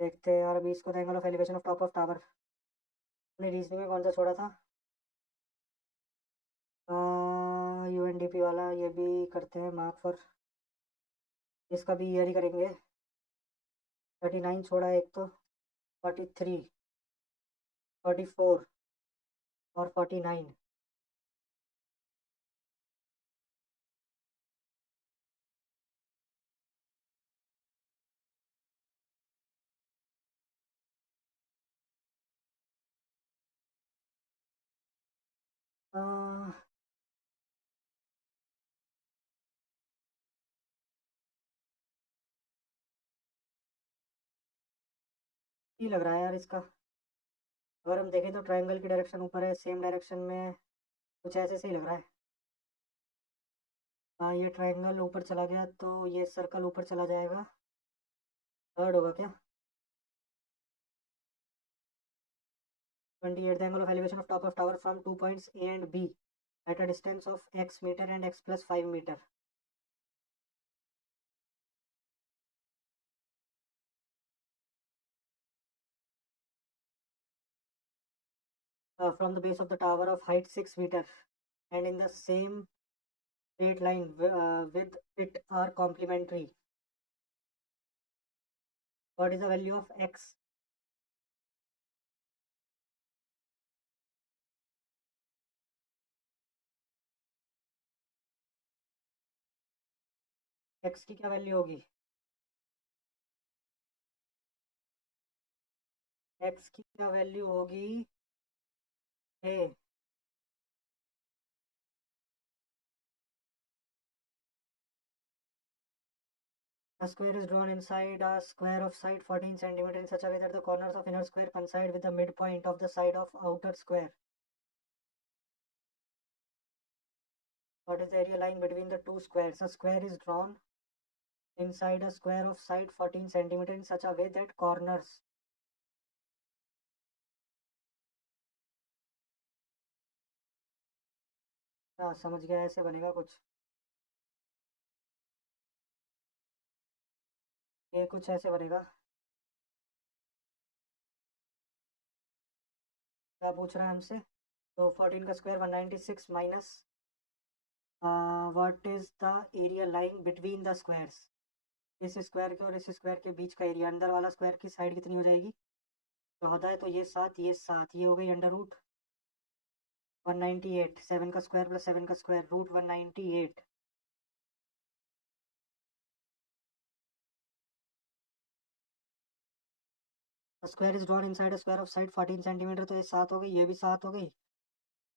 देखते हैं. और अभी इसको angle of elevation of top of tower अपनी रीजनिंग में कौन सा छोड़ा था? UNDP वाला. ये भी करते हैं मार्क फॉर इसका भी ईयर ही करेंगे। 39 छोड़ा एक तो, 43, 44 और 49। ही लग रहा है यार इसका। अगर हम देखें तो ट्रायंगल की डायरेक्शन ऊपर है, सेम डायरेक्शन में कुछ ऐसे सही लग रहा है। हाँ, ये ट्रायंगल ऊपर चला गया तो ये सर्कल ऊपर चला जाएगा। थर्ड होगा क्या? 28, the angle of elevation of top of tower from two points A and B at a distance of x meter and x plus 5 meter. From the base of the tower of height 6 meter and in the same straight line with it are complementary. What is the value of x? x की क्या वैल्यू होगी? x की क्या वैल्यू होगी? a square is drawn inside a square of side 14 centimeter in such a way that the corners of inner square coincide with the midpoint of the side of outer square. What is the area lying between the two squares? A square is drawn inside a square of side 14 centimeter in such a way that corners हाँ समझ गया, ऐसे बनेगा कुछ। ये कुछ ऐसे बनेगा। क्या पूछ रहा है हमसे? तो 14 का square 196 minus what is the area lying between the squares. इस स्क्वायर के और इस स्क्वायर के बीच का एरिया, अंदर वाला स्क्वायर की साइड कितनी हो जाएगी? 14 है तो ये 7, ये 7, ये हो गई अंडर रूट 198। 7 का स्क्वायर प्लस 7 का square root 198। Square is drawn inside square of side 14 centimetre, तो ये 7 हो गई, ये भी 7 हो गई,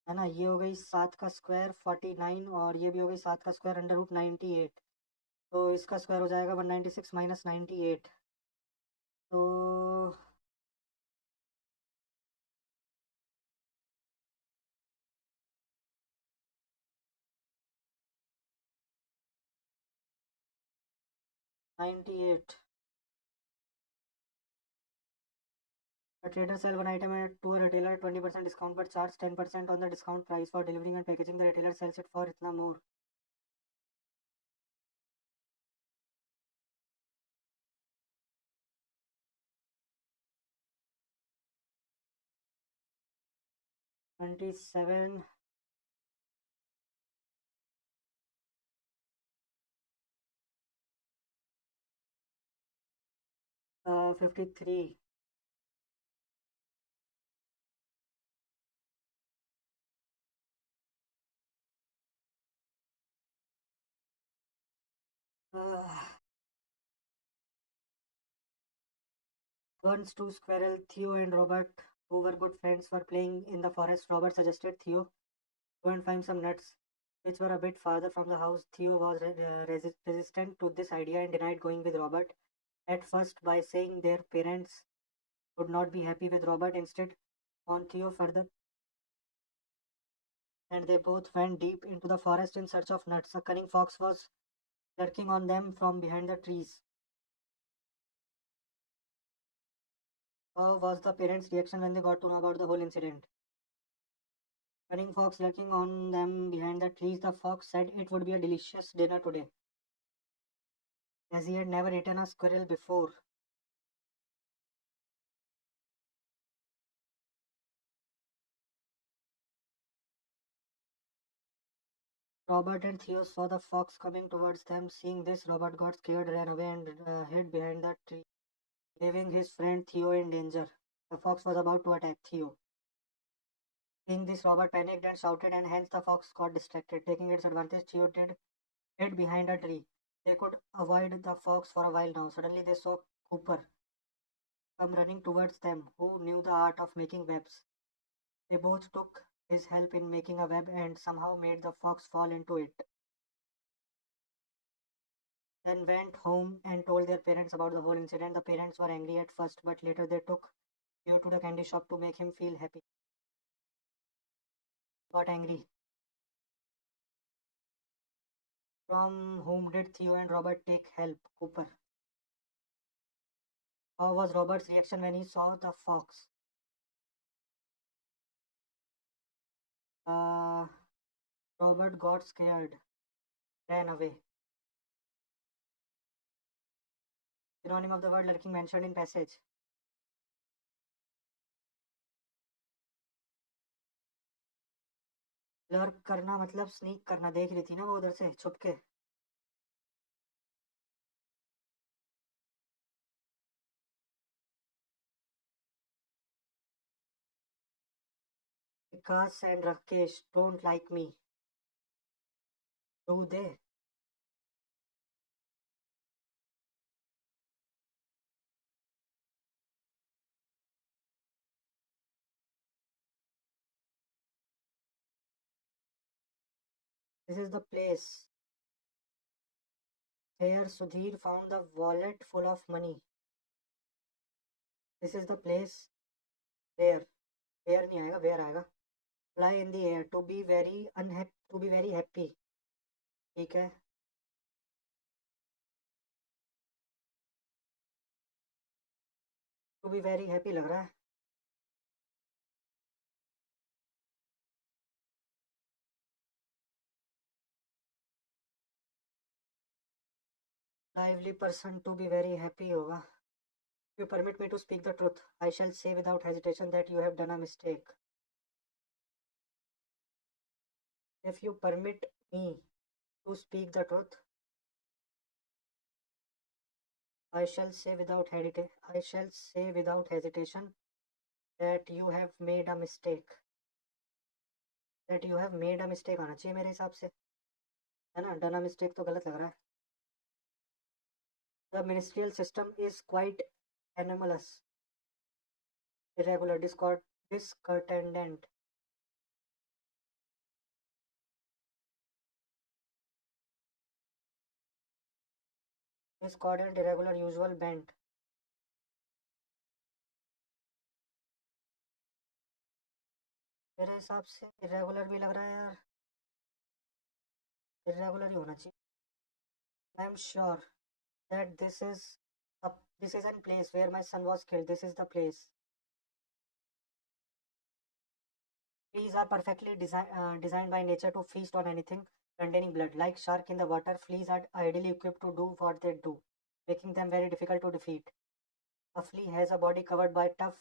है ना। ये हो गई 7 का स्क्वायर 49 और ये भी हो गई 7 का स्क्वायर अंडर रूट 98। तो इसका स्क्वायर हो जाएगा 196 माइनस 98। तो 98। A trader sell one item to a retailer at 20% discount but charge 10% on the discount price for delivering and packaging. The retailer sells it for इतना more. $27, 53, 1 to Squirrel. Theo and Robert, who were good friends, were playing in the forest. Robert suggested Theo go and find some nuts, which were a bit farther from the house. Theo was resistant to this idea and denied going with Robert at first by saying their parents would not be happy with Robert. Instead, on Theo further, and they both went deep into the forest in search of nuts. A cunning fox was lurking on them from behind the trees. How was the parents' reaction when they got to know about the whole incident? Cunning fox lurking on them behind the trees, the fox said it would be a delicious dinner today, as he had never eaten a squirrel before. Robert and Theo saw the fox coming towards them. Seeing this, Robert got scared, ran away, and hid behind the tree, leaving his friend Theo in danger. The fox was about to attack Theo. Seeing this, Robert panicked and shouted, and hence the fox got distracted. Taking its advantage, Theo did hid behind a tree. They could avoid the fox for a while now. Suddenly, they saw Cooper come running towards them, who knew the art of making webs. They both took his help in making a web and somehow made the fox fall into it. Then went home and told their parents about the whole incident. The parents were angry at first, but later they took Theo to the candy shop to make him feel happy. Got angry. From whom did Theo and Robert take help? Cooper. How was Robert's reaction when he saw the fox? Uh, Robert got scared, ran away. Synonym of the word lurking mentioned in passage. Lurk करना मतलब स्नीक करना, देख रही थी ना वो उधर से छुप के. Vikas and Rakesh don't like me. Do they? This is the place where Sudhir found the wallet full of money. This is the place where. Where नहीं आएगा, where आएगा. Fly in the air, to be very unhappy, to be very happy. ठीक है. To be very happy लग रहा है. Lively person, to be very happy होगा. If you permit me to speak the truth, I shall say without hesitation that you have done a mistake. If you permit me to speak the truth, I shall say without hesitation that you have made a mistake. That you have made a mistake आना चाहिए मेरे हिसाब से, है ना. Done a mistake तो गलत लग रहा है. The ministerial system is quite anomalous, irregular, discordant. Discordant, irregular, usual, bent. मेरे हिसाब से irregular भी लग रहा है यार. Irregular ही होना चाहिए. I am sure that this is a place where my son was killed. This is the place. Fleas are perfectly designed by nature to feast on anything containing blood. Like shark in the water, fleas are ideally equipped to do what they do, making them very difficult to defeat. A flea has a body covered by tough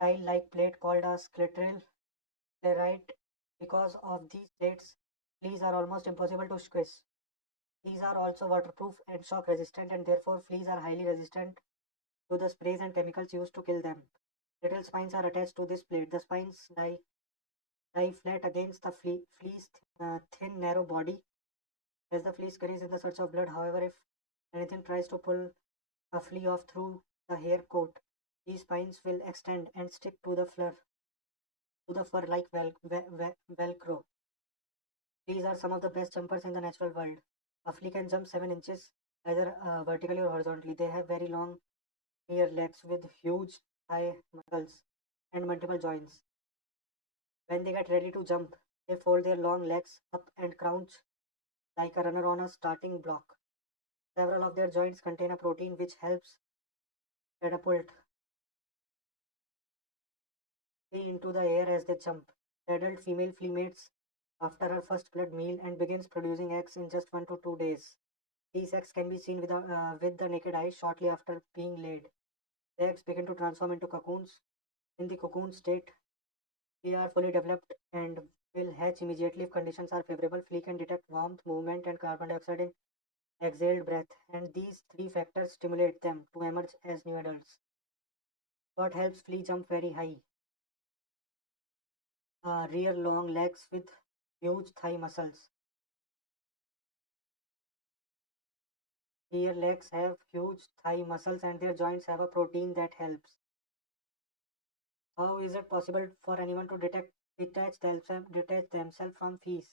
tile-like plate called a sclerite. Because of these plates, fleas are almost impossible to squish. These are also waterproof and shock resistant, and therefore fleas are highly resistant to the sprays and chemicals used to kill them. Little spines are attached to this plate. The spines lie flat against the flea's thin, narrow body as the flea scurries in the search of blood. However, if anything tries to pull a flea off through the hair coat, these spines will extend and stick to the fur like Velcro. Fleas are some of the best jumpers in the natural world. A flea can jump 7 inches either vertically or horizontally. They have very long rear legs with huge thigh muscles and multiple joints. When they get ready to jump, they fold their long legs up and crouch like a runner on a starting block. Several of their joints contain a protein which helps catapult flea into the air as they jump. The adult female flea mates after her first blood meal and begins producing eggs in just 1 to 2 days. These eggs can be seen with the naked eye shortly after being laid. The eggs begin to transform into cocoons. In the cocoon state, they are fully developed and will hatch immediately if conditions are favorable. Flea can detect warmth, movement, and carbon dioxide in exhaled breath, and these three factors stimulate them to emerge as new adults. What helps flea jump very high? Rear long legs with huge thigh muscles. Rear legs have huge thigh muscles and their joints have a protein that helps. How is it possible for anyone to detach themselves from fleas?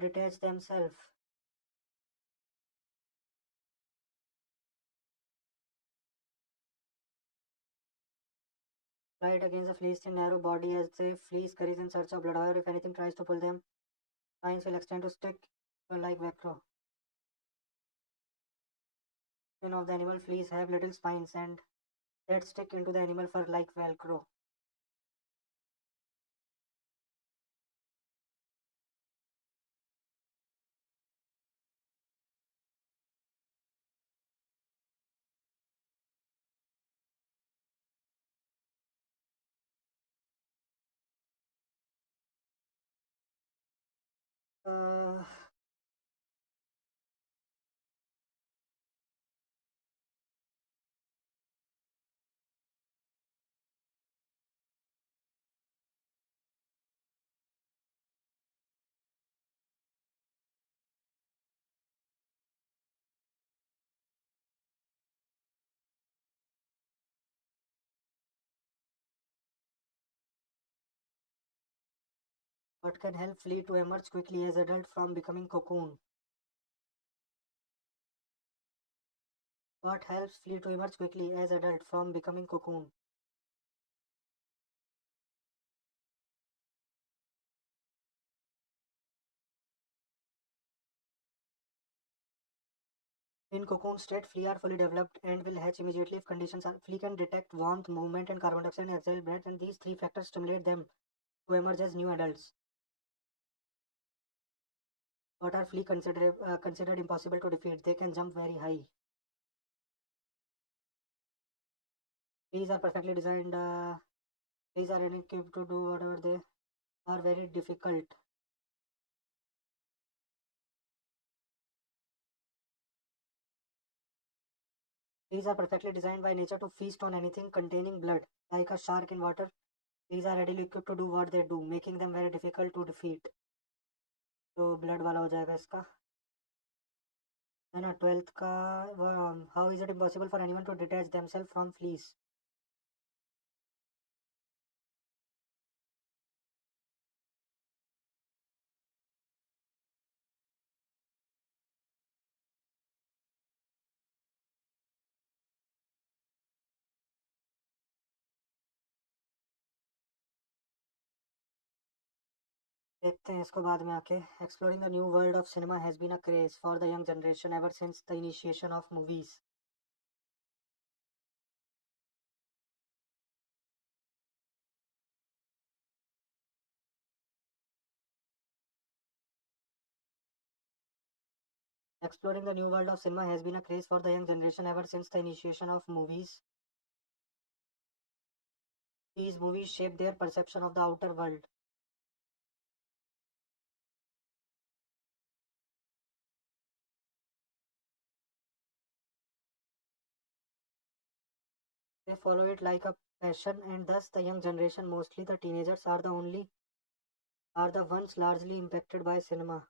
Detach themselves. Flight against the flea's thin narrow body as the flea scurries in search of blood. However, if anything tries to pull them, spines will extend to stick like Velcro. Skin of the animal fleas have little spines and that stick into the animal fur like Velcro. Uh, what can help flea to emerge quickly as adult from becoming cocoon? What helps flea to emerge quickly as adult from becoming cocoon? In cocoon state, flea are fully developed and will hatch immediately if conditions are. Flea can detect warmth, movement, and carbon dioxide in exhaled breath, and these three factors stimulate them to emerge as new adults. What are flea considered impossible to defeat? They can jump very high. Fleas are perfectly designed. Fleas are equipped to do whatever they are very difficult. Fleas are perfectly designed by nature to feast on anything containing blood. Like a shark in water, fleas are readily equipped to do what they do, making them very difficult to defeat. तो ब्लड वाला हो जाएगा इसका है ना 12th का how is it impossible for anyone to detach themselves from fleas देखते हैं इसको बाद में आके exploring the new world of cinema has been a craze for the young generation ever since the initiation of movies Exploring the new world of cinema has been a craze for the young generation ever since the initiation of movies. These movies shape their perception of the outer world. They follow it like a passion, and thus the young generation, mostly the teenagers, are the ones largely impacted by cinema.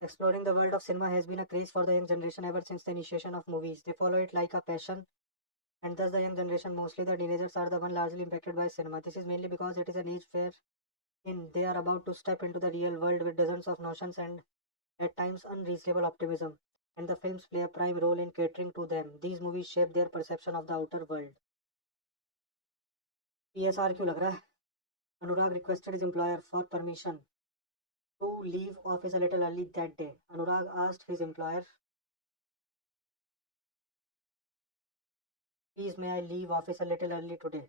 Exploring the world of cinema has been a craze for the young generation ever since the initiation of movies. They follow it like a passion, and thus the young generation, mostly the teenagers, are the one largely impacted by cinema. This is mainly because it is an age where in they are about to step into the real world with dozens of notions and at times unreasonable optimism, and the films play a prime role in catering to them. These movies shape their perception of the outer world. PSR क्यों लग रहा है Anurag requested his employer for permission to leave office a little early that day. Anurag asked his employer, please, may I leave office a little early today?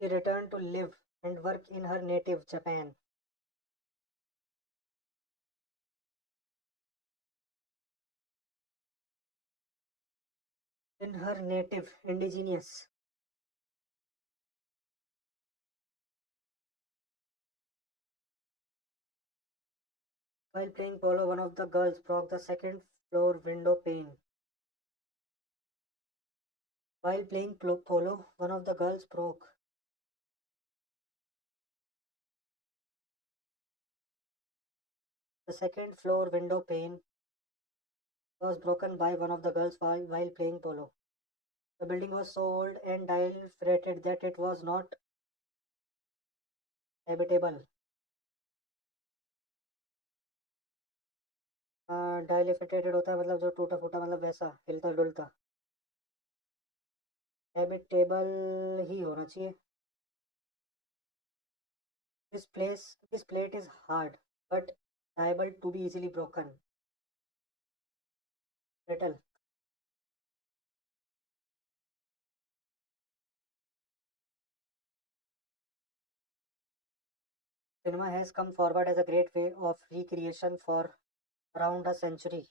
She returned to live and work in her native Japan. In her native indigenous. While playing polo, one of the girls broke the second floor window pane. While playing polo, one of the girls broke the second floor window pane was broken by one of the girls while playing polo. The building was so old and dilapidated that it was not habitable. Dilapidated होता है मतलब जो टूटा फूटा मतलब वैसा हिलता डुलता. Habitable ही होना चाहिए. This plate is hard but liable to be easily broken. Brittle. Cinema has come forward as a great way of recreation for around a century.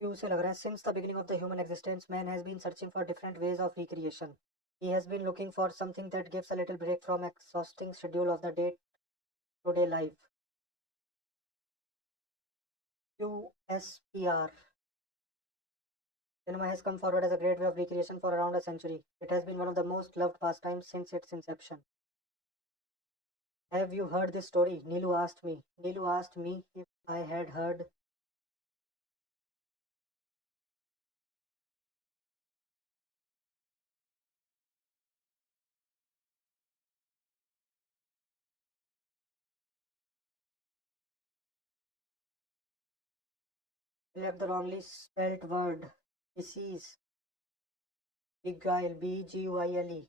क्यों उसे लग रहा है since the beginning of the human existence, man has been searching for different ways of recreation. He has been looking for something that gives a little break from exhausting schedule of the day-to-day life. QSPR. Cinema has come forward as a great way of recreation for around a century. It has been one of the most loved pastimes since its inception. Have you heard this story? Nilu asked me. Nilu asked me if I had heard. You left the wrongly spelt word. Disease. Beguile. Beguile.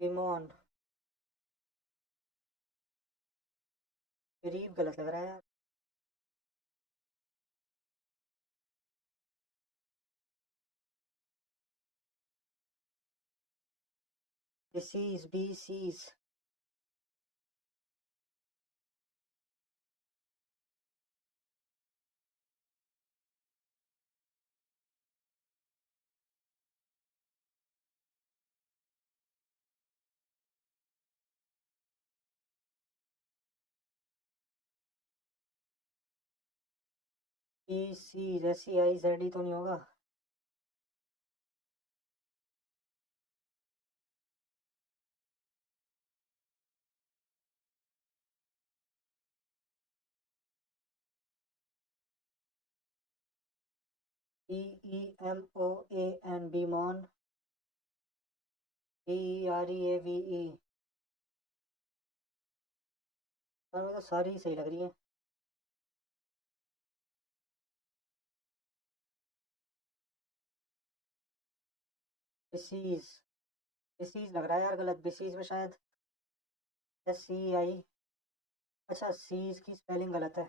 Bemond. करीब गलत लग रहा है यार. Disease. BCs. EC. जैसी आई जेड तो नहीं होगा. BEMOAN. Bemon. BEREAVE. और मुझे तो सारी ही सही लग रही है. डिसीज. डिसीज लग रहा है यार गलत. डिसीज में शायद SCI. अच्छा सीज की स्पेलिंग गलत है.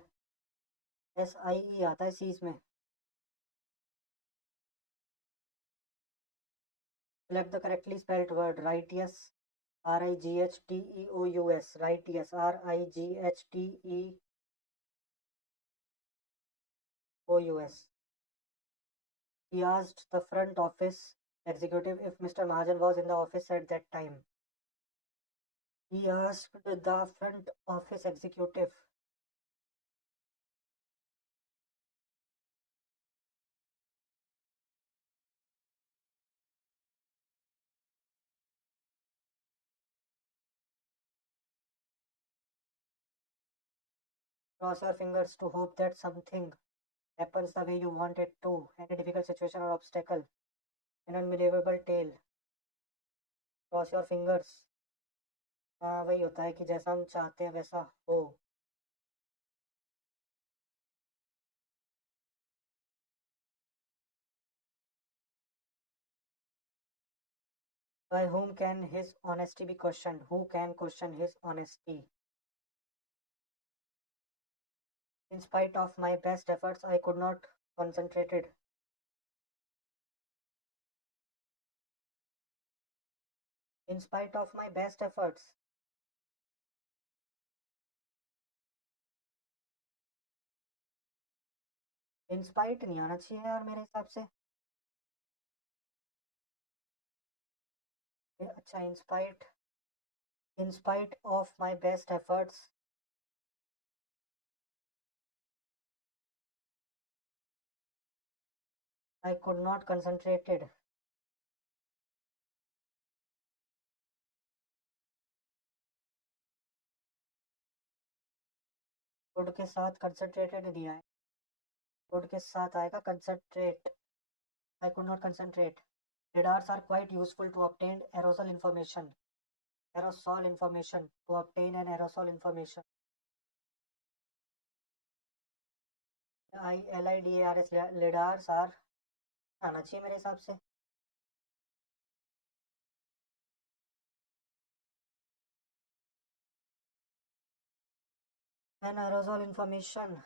SIE आता है सीज में. Select the correctly spelled word. Righteous. RIGHTEOUS. Righteous. RIGHTEOUS. He asked the front office executive if Mr. Mahajan was in the office at that time. He asked the front office executive. Cross your fingers to hope that something happens the way you want it to. Any difficult situation or obstacle An unbelievable tale. Cross your fingers. हाँ वही होता है कि जैसा हम चाहते हैं वैसा हो. By whom can his honesty be questioned? Who can question his honesty? In spite of my best efforts, I could not concentrated. In spite of my best efforts. In spite नहीं आना चाहिए यार मेरे हिसाब से. अच्छा, in spite of my best efforts, I could not concentrated. Could के साथ concentrated दिया है. Could के साथ आएगा concentrate. I could not concentrate. Radars are quite useful to obtain aerosol information. Aerosol information. To obtain an aerosol information. LIDARS lidars are आना चाहिए मेरे हिसाब से. An aerosol information.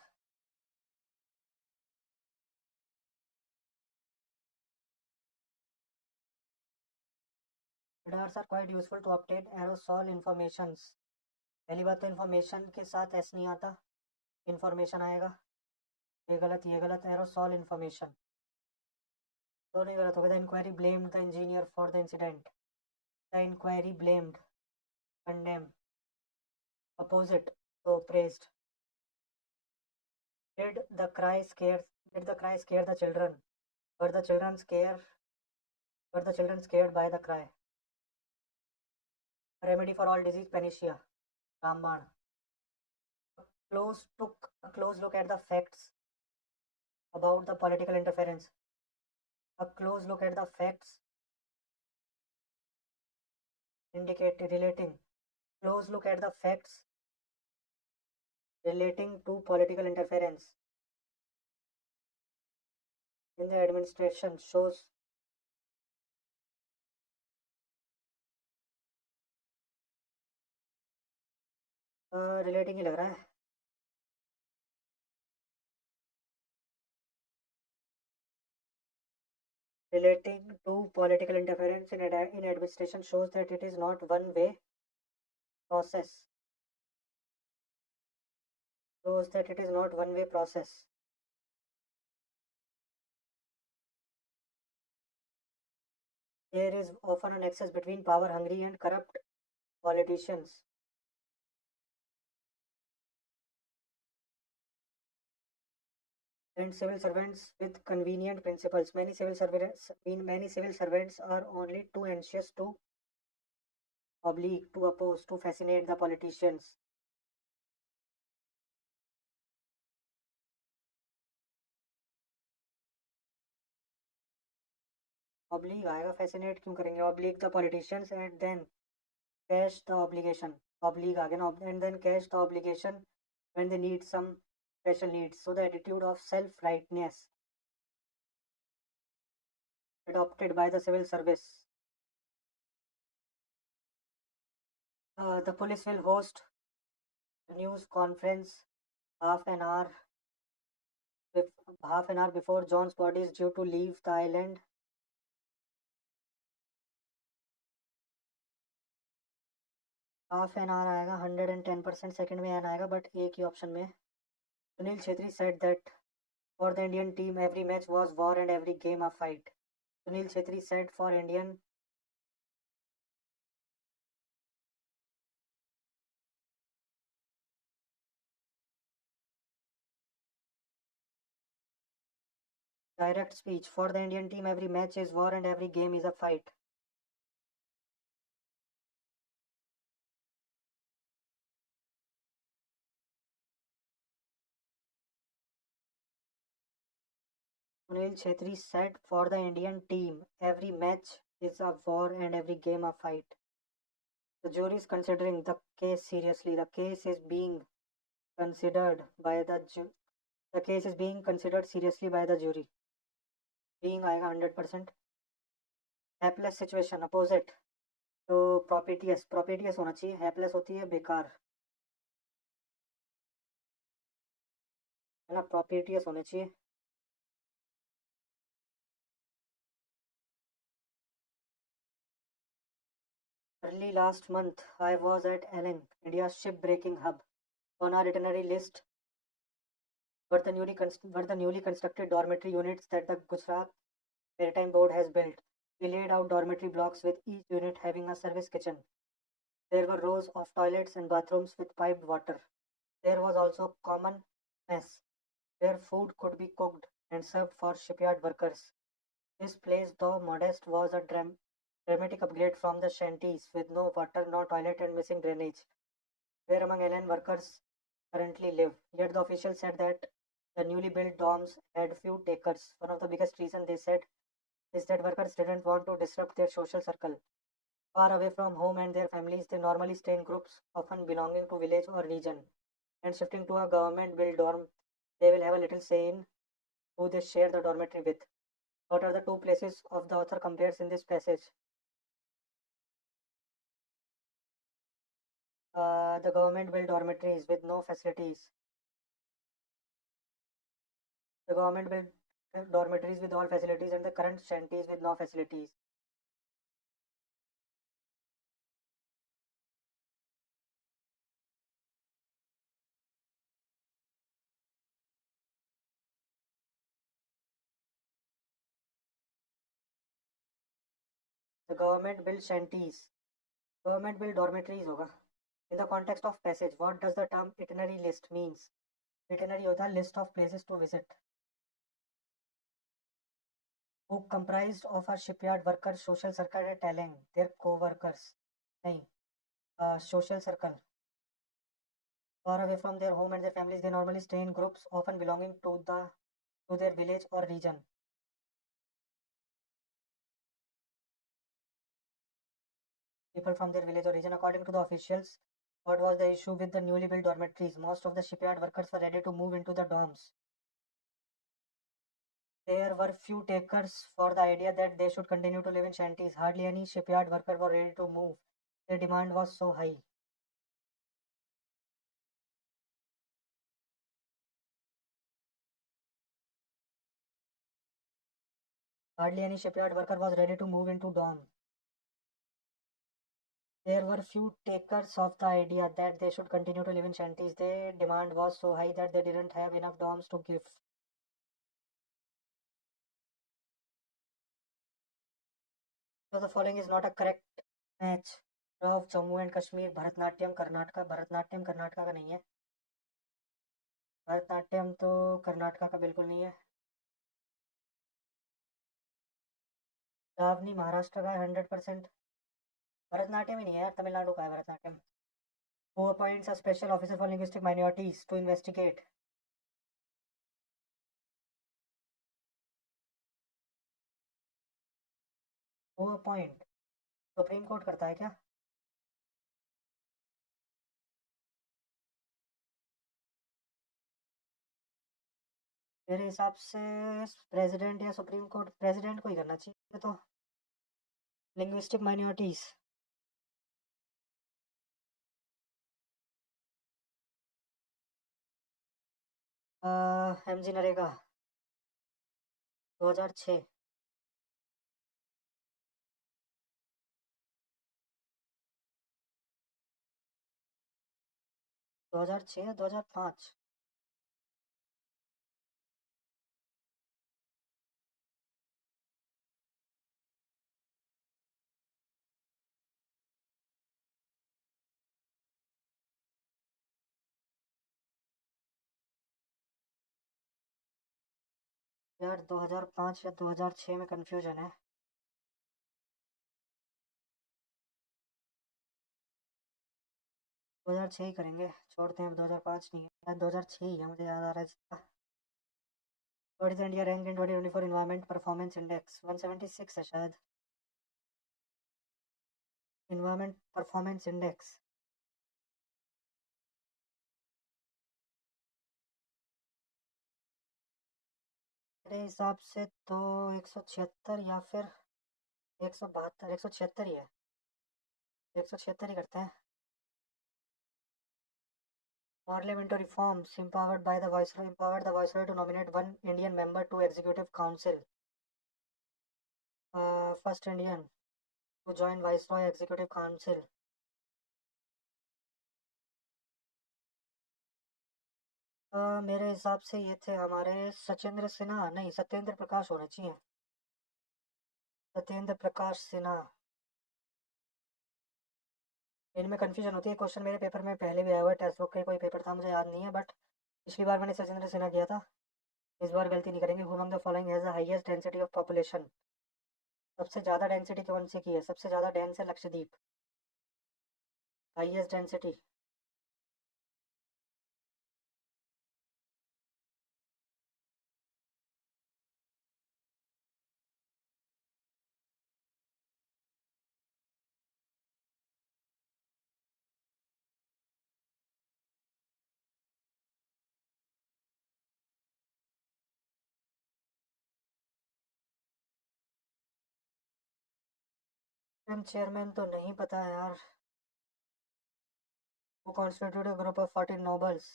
Radars are quite useful to obtain aerosol informations. पहली बात तो information के साथ S नहीं आता. Information आएगा. ये गलत aerosol information. दोनों ही गलत हो गए. The inquiry blamed the engineer for the incident. The inquiry blamed. Condemn. Opposite. So praised. Did the cry scare the children? Were the children scared by the cry? Remedy for all disease, panacea. Rambana. Took a close look at the facts about the political interference. A close look at the facts relating. Close look at the facts relating to political interference in the administration shows relating ही लग रहा है. Relating to political interference in administration shows that it is not one-way process. Shows that it is not one-way process. There is often an excess between power-hungry and corrupt politicians. And civil servants with convenient principles. Many civil servants are only too anxious to oblique, to oppose, to fascinate the politicians. Oblique आएगा, fascinate क्यों करेंगे? Oblique the politicians and then cash the obligation. Oblique आ गया ना, and then cash the obligation when they need some special needs. So the attitude of self-rightness adopted by the civil service. The police will host a news conference half an hour before John's body is due to leave the island. Half an hour आएगा, 110% सेकंड में एन आएगा, बट एक ही ऑप्शन में. Sunil Chhetri said that for the Indian team every match was war and every game a fight. Sunil Chhetri said for Indian direct speech, for the Indian team every match is war and every game is a fight. Sunil Chhetri said, for the Indian team, every match is a war and every game a fight. The jury is considering the case seriously. The case is being considered by the case is being considered seriously by the jury. Being आएगा 100%. Helpless situation opposite. तो propitious होना चाहिए. Helpless होती है बेकार, है ना. propitious होने चाहिए. Early last month, I was at Eling, India's ship-breaking hub. On our itinerary list were the newly constructed dormitory units that the Gujarat Maritime Board has built. We laid out dormitory blocks with each unit having a service kitchen. There were rows of toilets and bathrooms with piped water. There was also common mess, where food could be cooked and served for shipyard workers. This place, though modest, was a dramatic upgrade from the shanties with no water, no toilet, and missing drainage, where among alien workers currently live. Yet the officials said that the newly built dorms had few takers. One of the biggest reasons they said is that workers didn't want to disrupt their social circle. Far away from home and their families, they normally stay in groups, often belonging to village or region. And shifting to a government-built dorm, they will have a little say in who they share the dormitory with. What are the two places of the author compares in this passage? The government-built dormitories with no facilities. The government-built dormitories with all facilities and the current shanties with no facilities. The government-built shanties. Government-built dormitories होगा. In the context of passage, what does the term itinerary list means? Itinerary होता है list of places to visit. Who comprised of a shipyard workers, social circle at Eling, their co-workers. नहीं, social circle. Far away from their home and their families, they normally stay in groups, often belonging to their village or region. People from their village or region. According to the officials, what was the issue with the newly built dormitories? Most of the shipyard workers were ready to move into the dorms. There were few takers for the idea that they should continue to live in shanties. Hardly any shipyard worker were ready to move. The demand was so high. Hardly any shipyard worker was ready to move into dorm. There were few takers of the idea that they should continue to live in shanties. Their demand was so high that they didn't have enough dorms to give. So the following is not a correct match. Of Jammu and Kashmir, Bharatanatyam Karnataka. Bharatanatyam Karnataka का नहीं है. भरतनाट्यम तो कर्नाटका का बिल्कुल नहीं है. लावनी महाराष्ट्र का है 100%. भरतनाट्यम ही नहीं है यार, तमिलनाडु का है Bharatanatyam. Who appoints a special officer for linguistic minorities to investigate? Who appoint? Supreme court करता है क्या? मेरे हिसाब से प्रेसिडेंट या सुप्रीम कोर्ट. प्रेसिडेंट को ही करना चाहिए तो. Linguistic minorities. MG नरेगा 2006. 2006 या 2005. यार 2005 या 2006 में कंफ्यूजन है. 2006 ही करेंगे, छोड़ते हैं. 2005 नहीं है, 2006 ही है, मुझे याद आ रहा है जितना. What is India rank in 2024 environment performance index? 176 है शायद, इन्वायरमेंट परफॉर्मेंस इंडेक्स। मेरे हिसाब से तो 176 या फिर 172, 176 ही है, 176 ही करते हैं। Parliamentary reforms empowered the Viceroy to nominate one Indian member to Executive Council. First Indian to join Viceroy Executive Council. मेरे हिसाब से ये थे हमारे सचिंद्र सिन्हा, नहीं सत्येंद्र प्रकाश होने चाहिए, सत्येंद्र प्रकाश सिन्हा। इनमें कंफ्यूजन होती है, क्वेश्चन मेरे पेपर में पहले भी आया हुआ है, टेक्स्ट बुक का कोई पेपर था मुझे याद नहीं है, बट पिछली बार मैंने सचिंद्र सिन्हा किया था, इस बार गलती नहीं करेंगे। Who among the following has the highest density of population? सबसे ज़्यादा डेंसिटी कौन सी की है? सबसे ज़्यादा डेंस है लक्षद्वीप, हाईएस्ट डेंसिटी। चेयरमैन तो नहीं पता है यार। वो constitute a group of 14 nobles?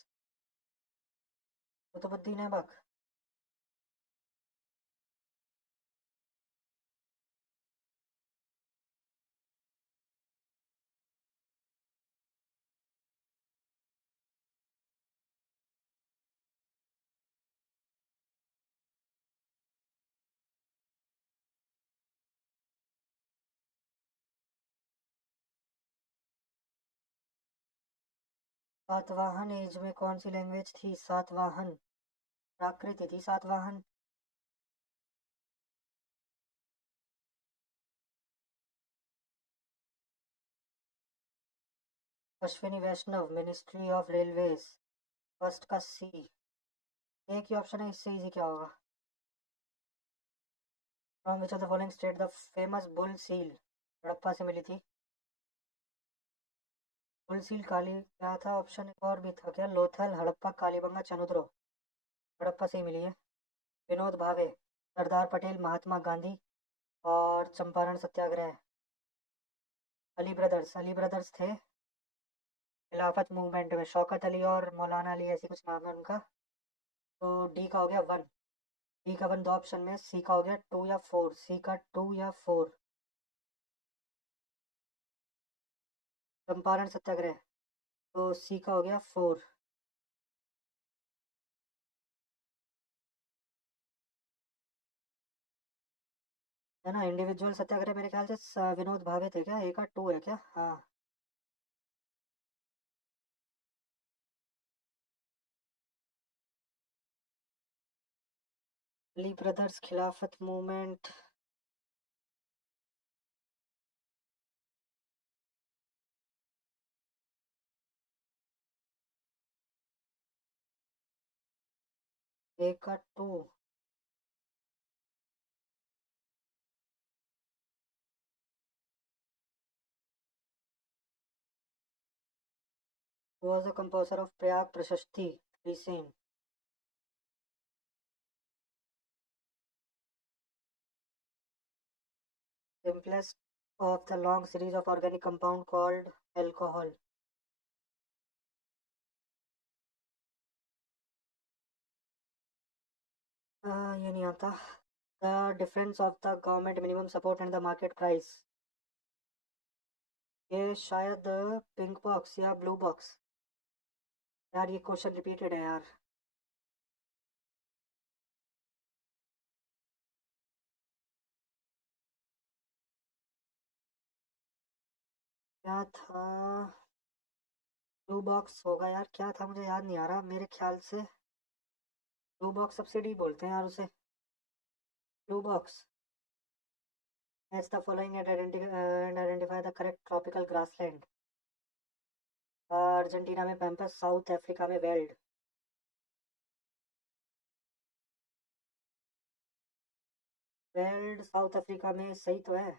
Qutubuddin Aibak. Satavahana age में कौन सी लैंग्वेज थी? सातवाहन प्राकृत थी Satavahana. Ashwini Vaishnaw, ministry of railways. First का सी, एक ही ऑप्शन है, इससे इजी क्या होगा? From which of the following state the famous bull seal? Harappa से मिली थी बुल सील। काली क्या था ऑप्शन? एक और भी था क्या? लोथल, हड़प्पा, कालीबंगा, चनुद्रो। हड़प्पा से ही मिली है। विनोद भावे, सरदार पटेल, महात्मा गांधी और चंपारण सत्याग्रह। अली ब्रदर्स थे खिलाफत मूवमेंट में, शौकत अली और मौलाना अली, ऐसी कुछ नाम है उनका। तो डी का हो गया वन। डी का वन, दो ऑप्शन में, सी का हो गया टू या फोर, सी का टू या फोर। चंपारण सत्याग्रह, तो सी का हो गया फोर। है ना, इंडिविजुअल सत्याग्रह मेरे ख्याल से विनोद भावे थे क्या? ए का टू है क्या? हाँ। Ali brothers Khilafat movement. A का two. was the composer of Prayag Prashasti, Racine. Simplest of the long series of organic compound called alcohol. ये नहीं आता। The difference of the government minimum support and the market price. ये शायद पिंक बॉक्स या ब्लू बॉक्स। यार ये क्वेश्चन रिपीटेड है यार। क्या था? ब्लू बॉक्स होगा यार, क्या था मुझे याद नहीं आ रहा, मेरे ख्याल से ब्लू बॉक्स सब्सिडी बोलते हैं यार उसे। Blue box. Match the following and identify the correct tropical grassland. Argentina में पैम्पस, साउथ अफ्रीका में वेल्ड। वेल्ड साउथ अफ्रीका में सही तो है।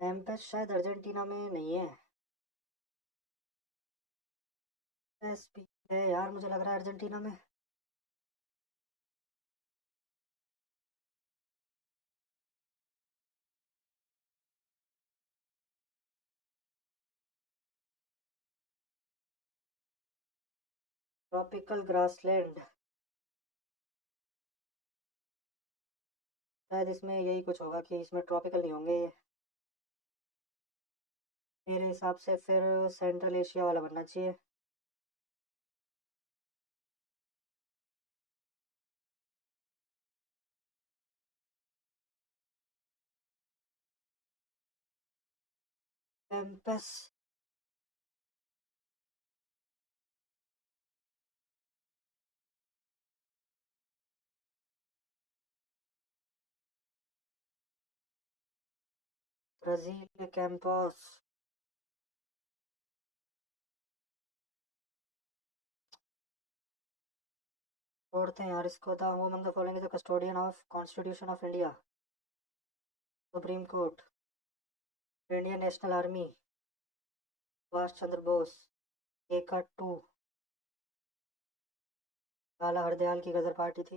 एम्पेस शायद अर्जेंटीना में नहीं है। एसपी है यार, मुझे लग रहा है अर्जेंटीना में। ट्रॉपिकल ग्रासलैंड, शायद इसमें यही कुछ होगा कि इसमें ट्रॉपिकल नहीं होंगे ये। मेरे हिसाब से फिर सेंट्रल एशिया वाला बनना चाहिए। एम्पेस। ब्राजील में कैंपस। छोड़ते हैं यार इसको। था who among the following is the custodian of constitution of India? Supreme court, Indian national army, Subhash Chandra Bose, एका टू, लाला हरदयाल की गदर पार्टी थी।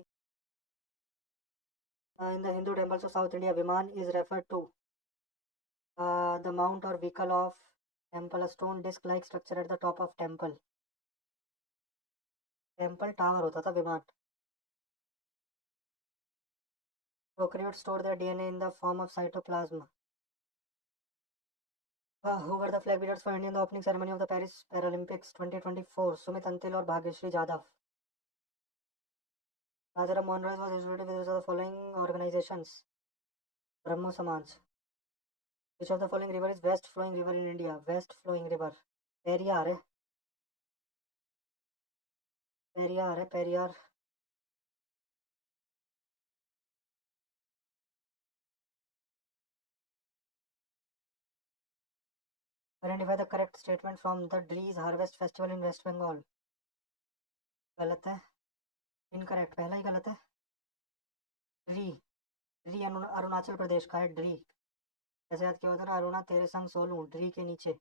In the Hindu temples of south India vimana is referred to the mount or vehicle of temple, a stone disc like structure at the top of temple. Temple tower होता था विमान। Prokaryotes store their DNA in the form of cytoplasm. Who were the flag bearers for India in the opening ceremony of the Paris Paralympics 2024? Sumit Antil और Bhagyashree Jadhav. Rajaram Mohan Roy was associated with the following organizations: Brahmo Samaj. Which of the following river is best flowing river in India? West flowing river. Periyar है। पेरियार है, Periyar. Identify the correct statement from the Drees Harvest Festival in West Bengal. गलत है। इनकरेक्ट, पहला ही गलत है। ड्री, ड्री अरुणाचल प्रदेश का है। ड्री ऐसे याद किया होता है ना, अरुणा तेरे संग सोलूं, ड्री के नीचे।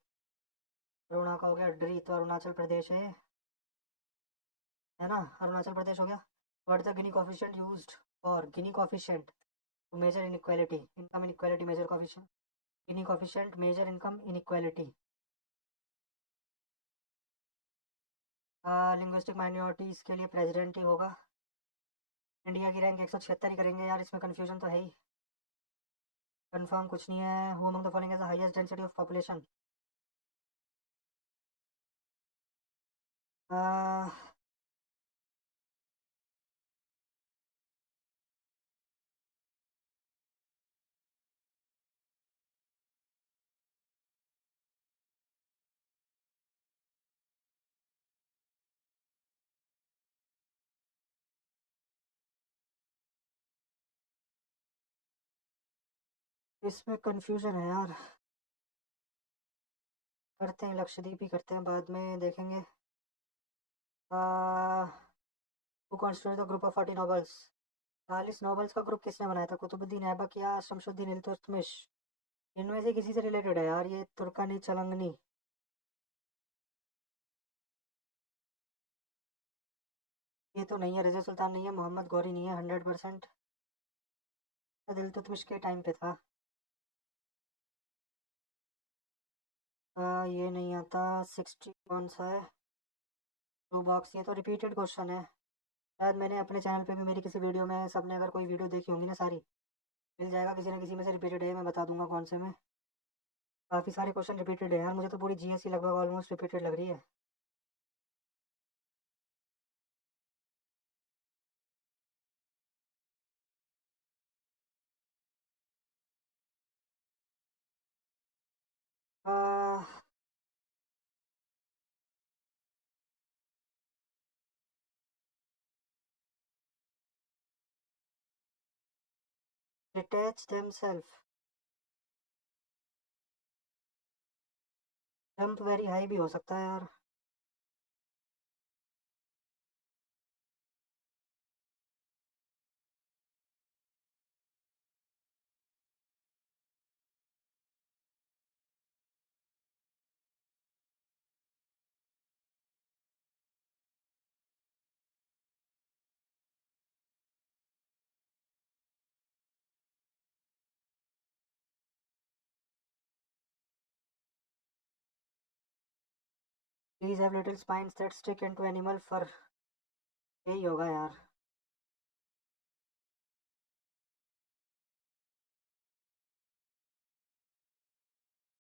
अरुणा का हो गया ड्री, तो अरुणाचल प्रदेश है ना, अरुणाचल प्रदेश हो गया। What the Gini coefficient used for? Gini coefficient to measure inequality, income inequality measure coefficient. Gini coefficient measure income inequality. Linguistic minorities के लिए प्रेसिडेंट ही होगा। इंडिया की रैंक 176 ही करेंगे यार, इसमें कंफ्यूजन तो है ही। कंफर्म कुछ नहीं है। Who among the following has the highest density of population? इसमें कंफ्यूजन है यार। करते हैं लक्षद्वीप ही करते हैं, बाद में देखेंगे। Who constitute the group of 40 nobles? 40 nobles का ग्रुप किसने बनाया था? कुतुबुद्दीन ऐबक या शमशुद्दीन इल्तुतमिश? इनमें से किसी से रिलेटेड है यार ये। तुर्कानी चलंगनी। ये तो नहीं है। रज़िया सुल्तान नहीं है। मोहम्मद गौरी नहीं है 100%। इल्तुतमिश के टाइम पे था। ये नहीं आता। 60 कौन सा है? टू बॉक्स, ये तो रिपीटेड क्वेश्चन है। शायद मैंने अपने चैनल पे भी, मेरी किसी वीडियो में सबने अगर कोई वीडियो देखी होंगी ना सारी, मिल जाएगा किसी ना किसी में से रिपीटेड है, मैं बता दूंगा कौन से में। काफ़ी सारे क्वेश्चन रिपीटेड है यार, मुझे तो पूरी जीएससी लगभग ऑलमोस्ट रिपीटेड लग रही है। Detach themselves. Jump very high भी हो सकता है यार। Trees have little spines that stick into animal fur। यही होगा यार।